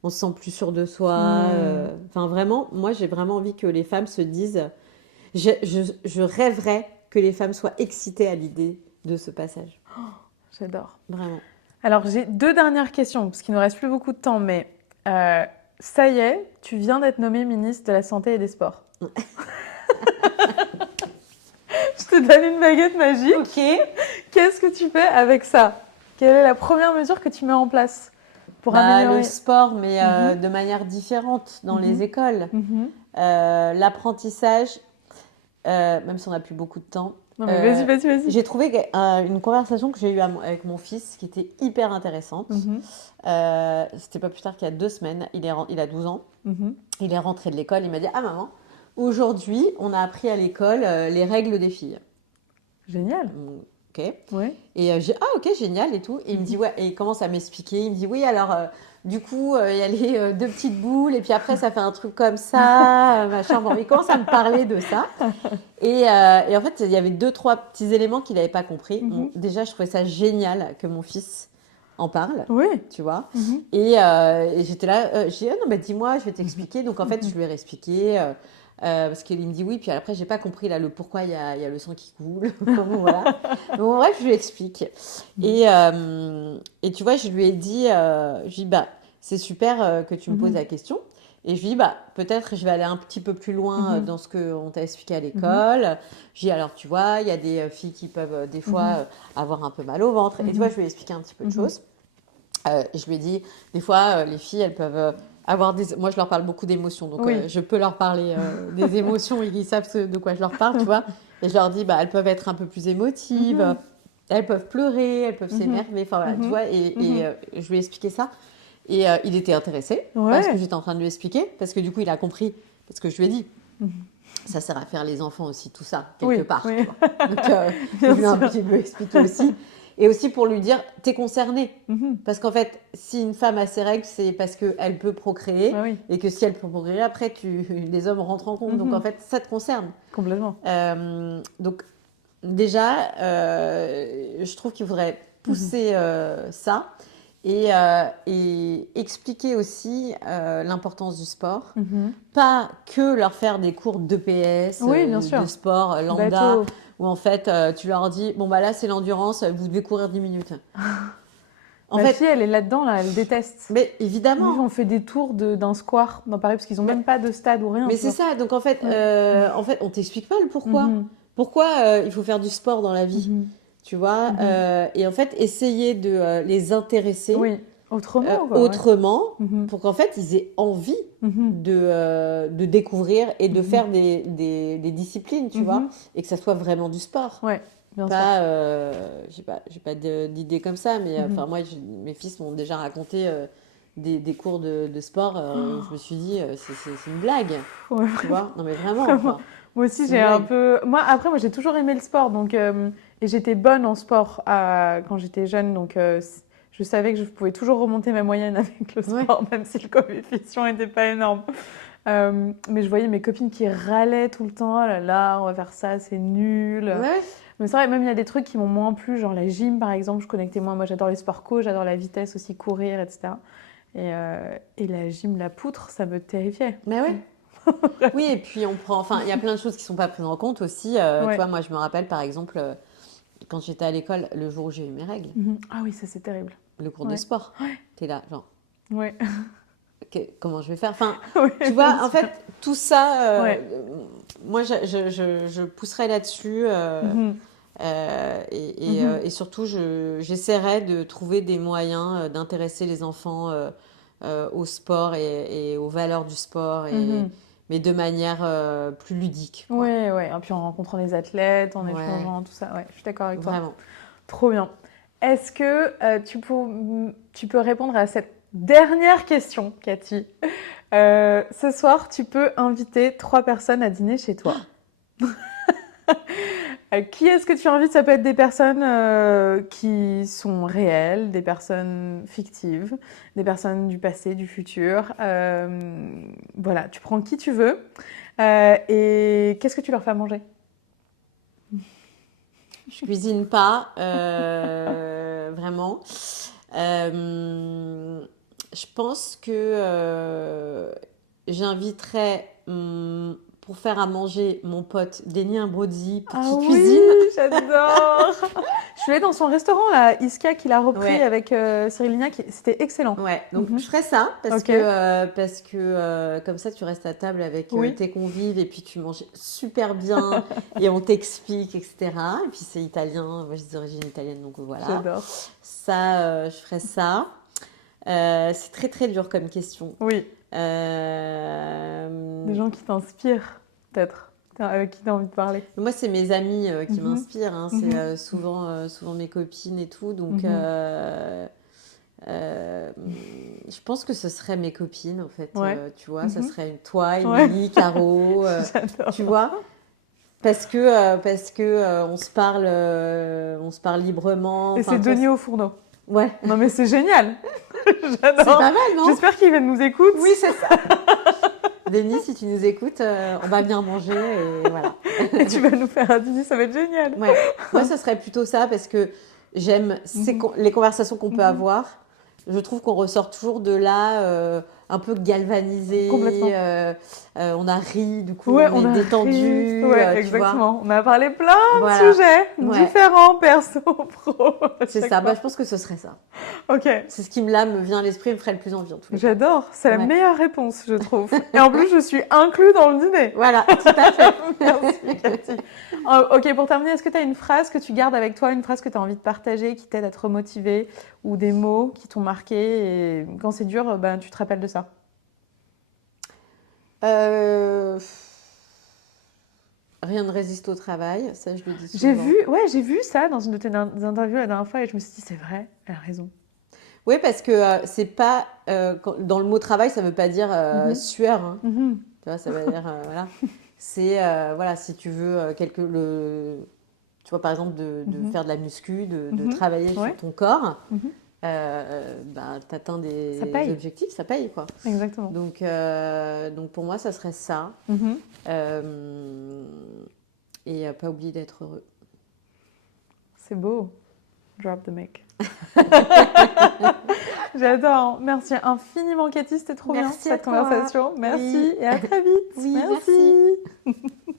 on se sent plus sûr de soi. Hmm, Enfin vraiment, moi j'ai vraiment envie que les femmes se disent, je rêverais que les femmes soient excitées à l'idée de ce passage. j'adore. Vraiment. Alors, j'ai deux dernières questions, parce qu'il ne nous reste plus beaucoup de temps, mais euh, ça y est, tu viens d'être nommée ministre de la Santé et des Sports. Je te donne une baguette magique. Ok. Qu'est-ce que tu fais avec ça? Quelle est la première mesure que tu mets en place pour Bah, le améliorer? sport, mais Mhm, de manière différente dans les mhm, écoles. mhm. L'apprentissage, même si on n'a plus beaucoup de temps. Non mais vas-y, vas-y, vas-y. J'ai trouvé une conversation que j'ai eue avec mon fils qui était hyper intéressante. Mhm, C'était pas plus tard qu'il y a 2 semaines. Il a 12 ans. mhm. Il est rentré de l'école. Il m'a dit, ah maman, aujourd'hui, on a appris à l'école les règles des filles. Génial. Ok. Ouais. Et j'ai, ah ok, génial et tout. Et il me dit, ouais, et il commence à m'expliquer. Il me dit, oui, alors, du coup, il y a les 2 petites boules, et puis après, ça fait un truc comme ça, machin. Bon, il commence à me parler de ça. Et en fait, il y avait 2, 3 petits éléments qu'il n'avait pas compris. Bon, Mhm. déjà, je trouvais ça génial que mon fils en parle, Oui. tu vois. Mhm, Et j'étais là, j'ai dit, ah non, bah, dis-moi, je vais t'expliquer. Donc, en fait, je lui ai expliqué parce qu'il me dit oui, puis après, j'ai pas compris là, le pourquoi il y a le sang qui coule. Bon, voilà. Donc, bref, je lui explique. Et tu vois, je lui ai dit, bah, c'est super que tu me poses la question. Et je lui dis, bah, peut-être je vais aller un petit peu plus loin dans ce qu'on t'a expliqué à l'école. Je dis, alors, tu vois, il y a des filles qui peuvent des fois avoir un peu mal au ventre. Et tu vois, je lui ai expliqué un petit peu de choses. Je lui ai dit, des fois, les filles, elles peuvent avoir des... Moi, je leur parle beaucoup d'émotions, donc je peux leur parler des émotions, ils savent de quoi je leur parle, tu vois. Et je leur dis, bah, elles peuvent être un peu plus émotives, elles peuvent pleurer, elles peuvent s'énerver, enfin voilà, tu vois. Et je lui ai expliqué ça. Et il était intéressé parce que j'étais en train de lui expliquer, parce que du coup, il a compris, parce que je lui ai dit, ça sert à faire les enfants aussi, tout ça, quelque part. Tu vois. Donc, je lui ai un petit peu expliqué aussi. Et aussi pour lui dire, t'es concernée. Parce qu'en fait, si une femme a ses règles, c'est parce qu'elle peut procréer. Et que si elle peut procréer, après, les hommes rentrent en compte. Donc en fait, ça te concerne. Complètement. Donc déjà, je trouve qu'il faudrait pousser ça. Et expliquer aussi l'importance du sport. Pas que leur faire des cours d'EPS, de sport lambda, Bateau. où en fait tu leur dis, bon bah là c'est l'endurance, vous devez courir 10 minutes. Ma fille, elle est là-dedans, là, elle déteste. Mais évidemment. Nous, on fait des tours d'un square dans Paris, parce qu'ils n'ont même pas de stade ou rien. Mais c'est ça, donc en fait, on t'explique pas le pourquoi. Pourquoi il faut faire du sport dans la vie. Tu vois, et en fait, essayer de les intéresser autrement pour qu'en fait, ils aient envie de découvrir et de faire des disciplines, tu vois, et que ça soit vraiment du sport. Ouais, bien sûr. J'ai pas d'idée comme ça, mais enfin moi, mes fils m'ont déjà raconté des cours de sport. Je me suis dit, c'est une blague, tu vois. Non mais vraiment. Moi aussi, j'ai un peu... Moi, j'ai toujours aimé le sport, donc... Et j'étais bonne en sport quand j'étais jeune, donc je savais que je pouvais toujours remonter ma moyenne avec le sport, même si le coefficient n'était pas énorme. Mais je voyais mes copines qui râlaient tout le temps. Oh là là, on va faire ça, c'est nul. Ouais. Mais c'est vrai, même il y a des trucs qui m'ont moins plu, genre la gym par exemple, je connectais moins. Moi, j'adore les sports co, j'adore la vitesse aussi, courir, etc. Et la gym, la poutre, ça me terrifiait. Mais ouais. Oui, et puis il y a plein de choses qui sont pas prises en compte aussi. Tu vois, moi, je me rappelle par exemple, quand j'étais à l'école, le jour où j'ai eu mes règles. Ah oui, ça c'est terrible. Le cours de sport. T'es là, genre. Ouais. Comment je vais faire? Enfin, tu vois, en fait, tout ça, moi, je pousserais là-dessus. Et surtout, j'essaierais de trouver des moyens d'intéresser les enfants au sport et aux valeurs du sport, mais de manière plus ludique. Oui, et puis en rencontrant des athlètes, en échangeant, tout ça. Ouais, je suis d'accord avec toi. Vraiment. Trop bien. Est-ce que tu peux répondre à cette dernière question, Cathy? Ce soir, tu peux inviter 3 personnes à dîner chez toi. Qui est-ce que tu invites? Ça peut être des personnes qui sont réelles, des personnes fictives, des personnes du passé, du futur. Voilà, tu prends qui tu veux. Et qu'est-ce que tu leur fais à manger? Je cuisine pas, vraiment. Je pense que j'inviterais pour faire à manger mon pote Denis Imbrozi pour qu'il cuisine. Oui, j'adore. Je suis allée dans son restaurant, là, Iska, qu'il a repris avec Cyril Lignac. C'était excellent. Ouais, donc je ferais ça parce que comme ça, tu restes à table avec tes convives et puis tu manges super bien et on t'explique, etc. Et puis c'est italien, moi j'ai des origines italiennes, donc voilà. J'adore. Ça, je ferais ça. C'est très très dur comme question. Oui. Des gens qui t'inspirent, peut-être, avec qui tu as envie de parler. Moi, c'est mes amis qui m'inspirent. Hein. C'est souvent mes copines et tout. Donc, je pense que ce serait mes copines, en fait. Tu vois, ça serait toi, Émilie, Caro. Tu vois, parce que on se parle librement. Et c'est Denis au fourneau. Ouais. Non, mais c'est génial. J'adore. C'est pas mal, non? J'espère qu'il va nous écouter. Oui, c'est ça. Denis, si tu nous écoutes, on va bien manger et voilà. Et tu vas nous faire un dîner, ça va être génial. Ouais. Moi, ça serait plutôt ça parce que j'aime les conversations qu'on peut avoir. Je trouve qu'on ressort toujours de là un peu galvanisé. Complètement. On a ri, du coup, Ouais, on est détendu. ri. Ouais, Tu vois. exactement. On a parlé plein de Voilà. sujets Ouais. différents, perso, pro. à C'est chaque ça. fois. Je pense que ce serait ça. Ok. C'est ce qui là me vient à l'esprit et me ferait le plus envie en tous les cas. J'adore. C'est la Ouais. meilleure réponse, je trouve. Et en plus, je suis inclus dans le dîner. Voilà, tout à fait. Merci, Cathy. Ok, pour terminer, est-ce que tu as une phrase que tu gardes avec toi, une phrase que tu as envie de partager, qui t'aide à te remotiver, ou des mots qui t'ont marqué et quand c'est dur, ben, tu te rappelles de ça? Euh, Rien ne résiste au travail, ça je le dis J'ai souvent. j'ai vu ça dans une de tes interviews la dernière fois et je me suis dit, c'est vrai, elle a raison. Oui, parce que c'est pas dans le mot travail, ça veut pas dire Mhm. sueur, hein. Mhm. Tu vois, ça veut dire voilà. C'est voilà, si tu veux tu vois par exemple de Mhm. faire de la muscu, de Mhm. travailler Ouais. sur ton corps, Mhm. bah, t'atteins Ça des paye. objectifs, ça paye quoi. Exactement. Donc pour moi, ça serait ça. Mhm. Euh, et pas oublier d'être heureux. C'est beau. Drop the mic. J'adore. Merci infiniment, Cathy. C'était trop bien Merci à cette toi. conversation. Merci Oui. et à très vite. Oui, Merci.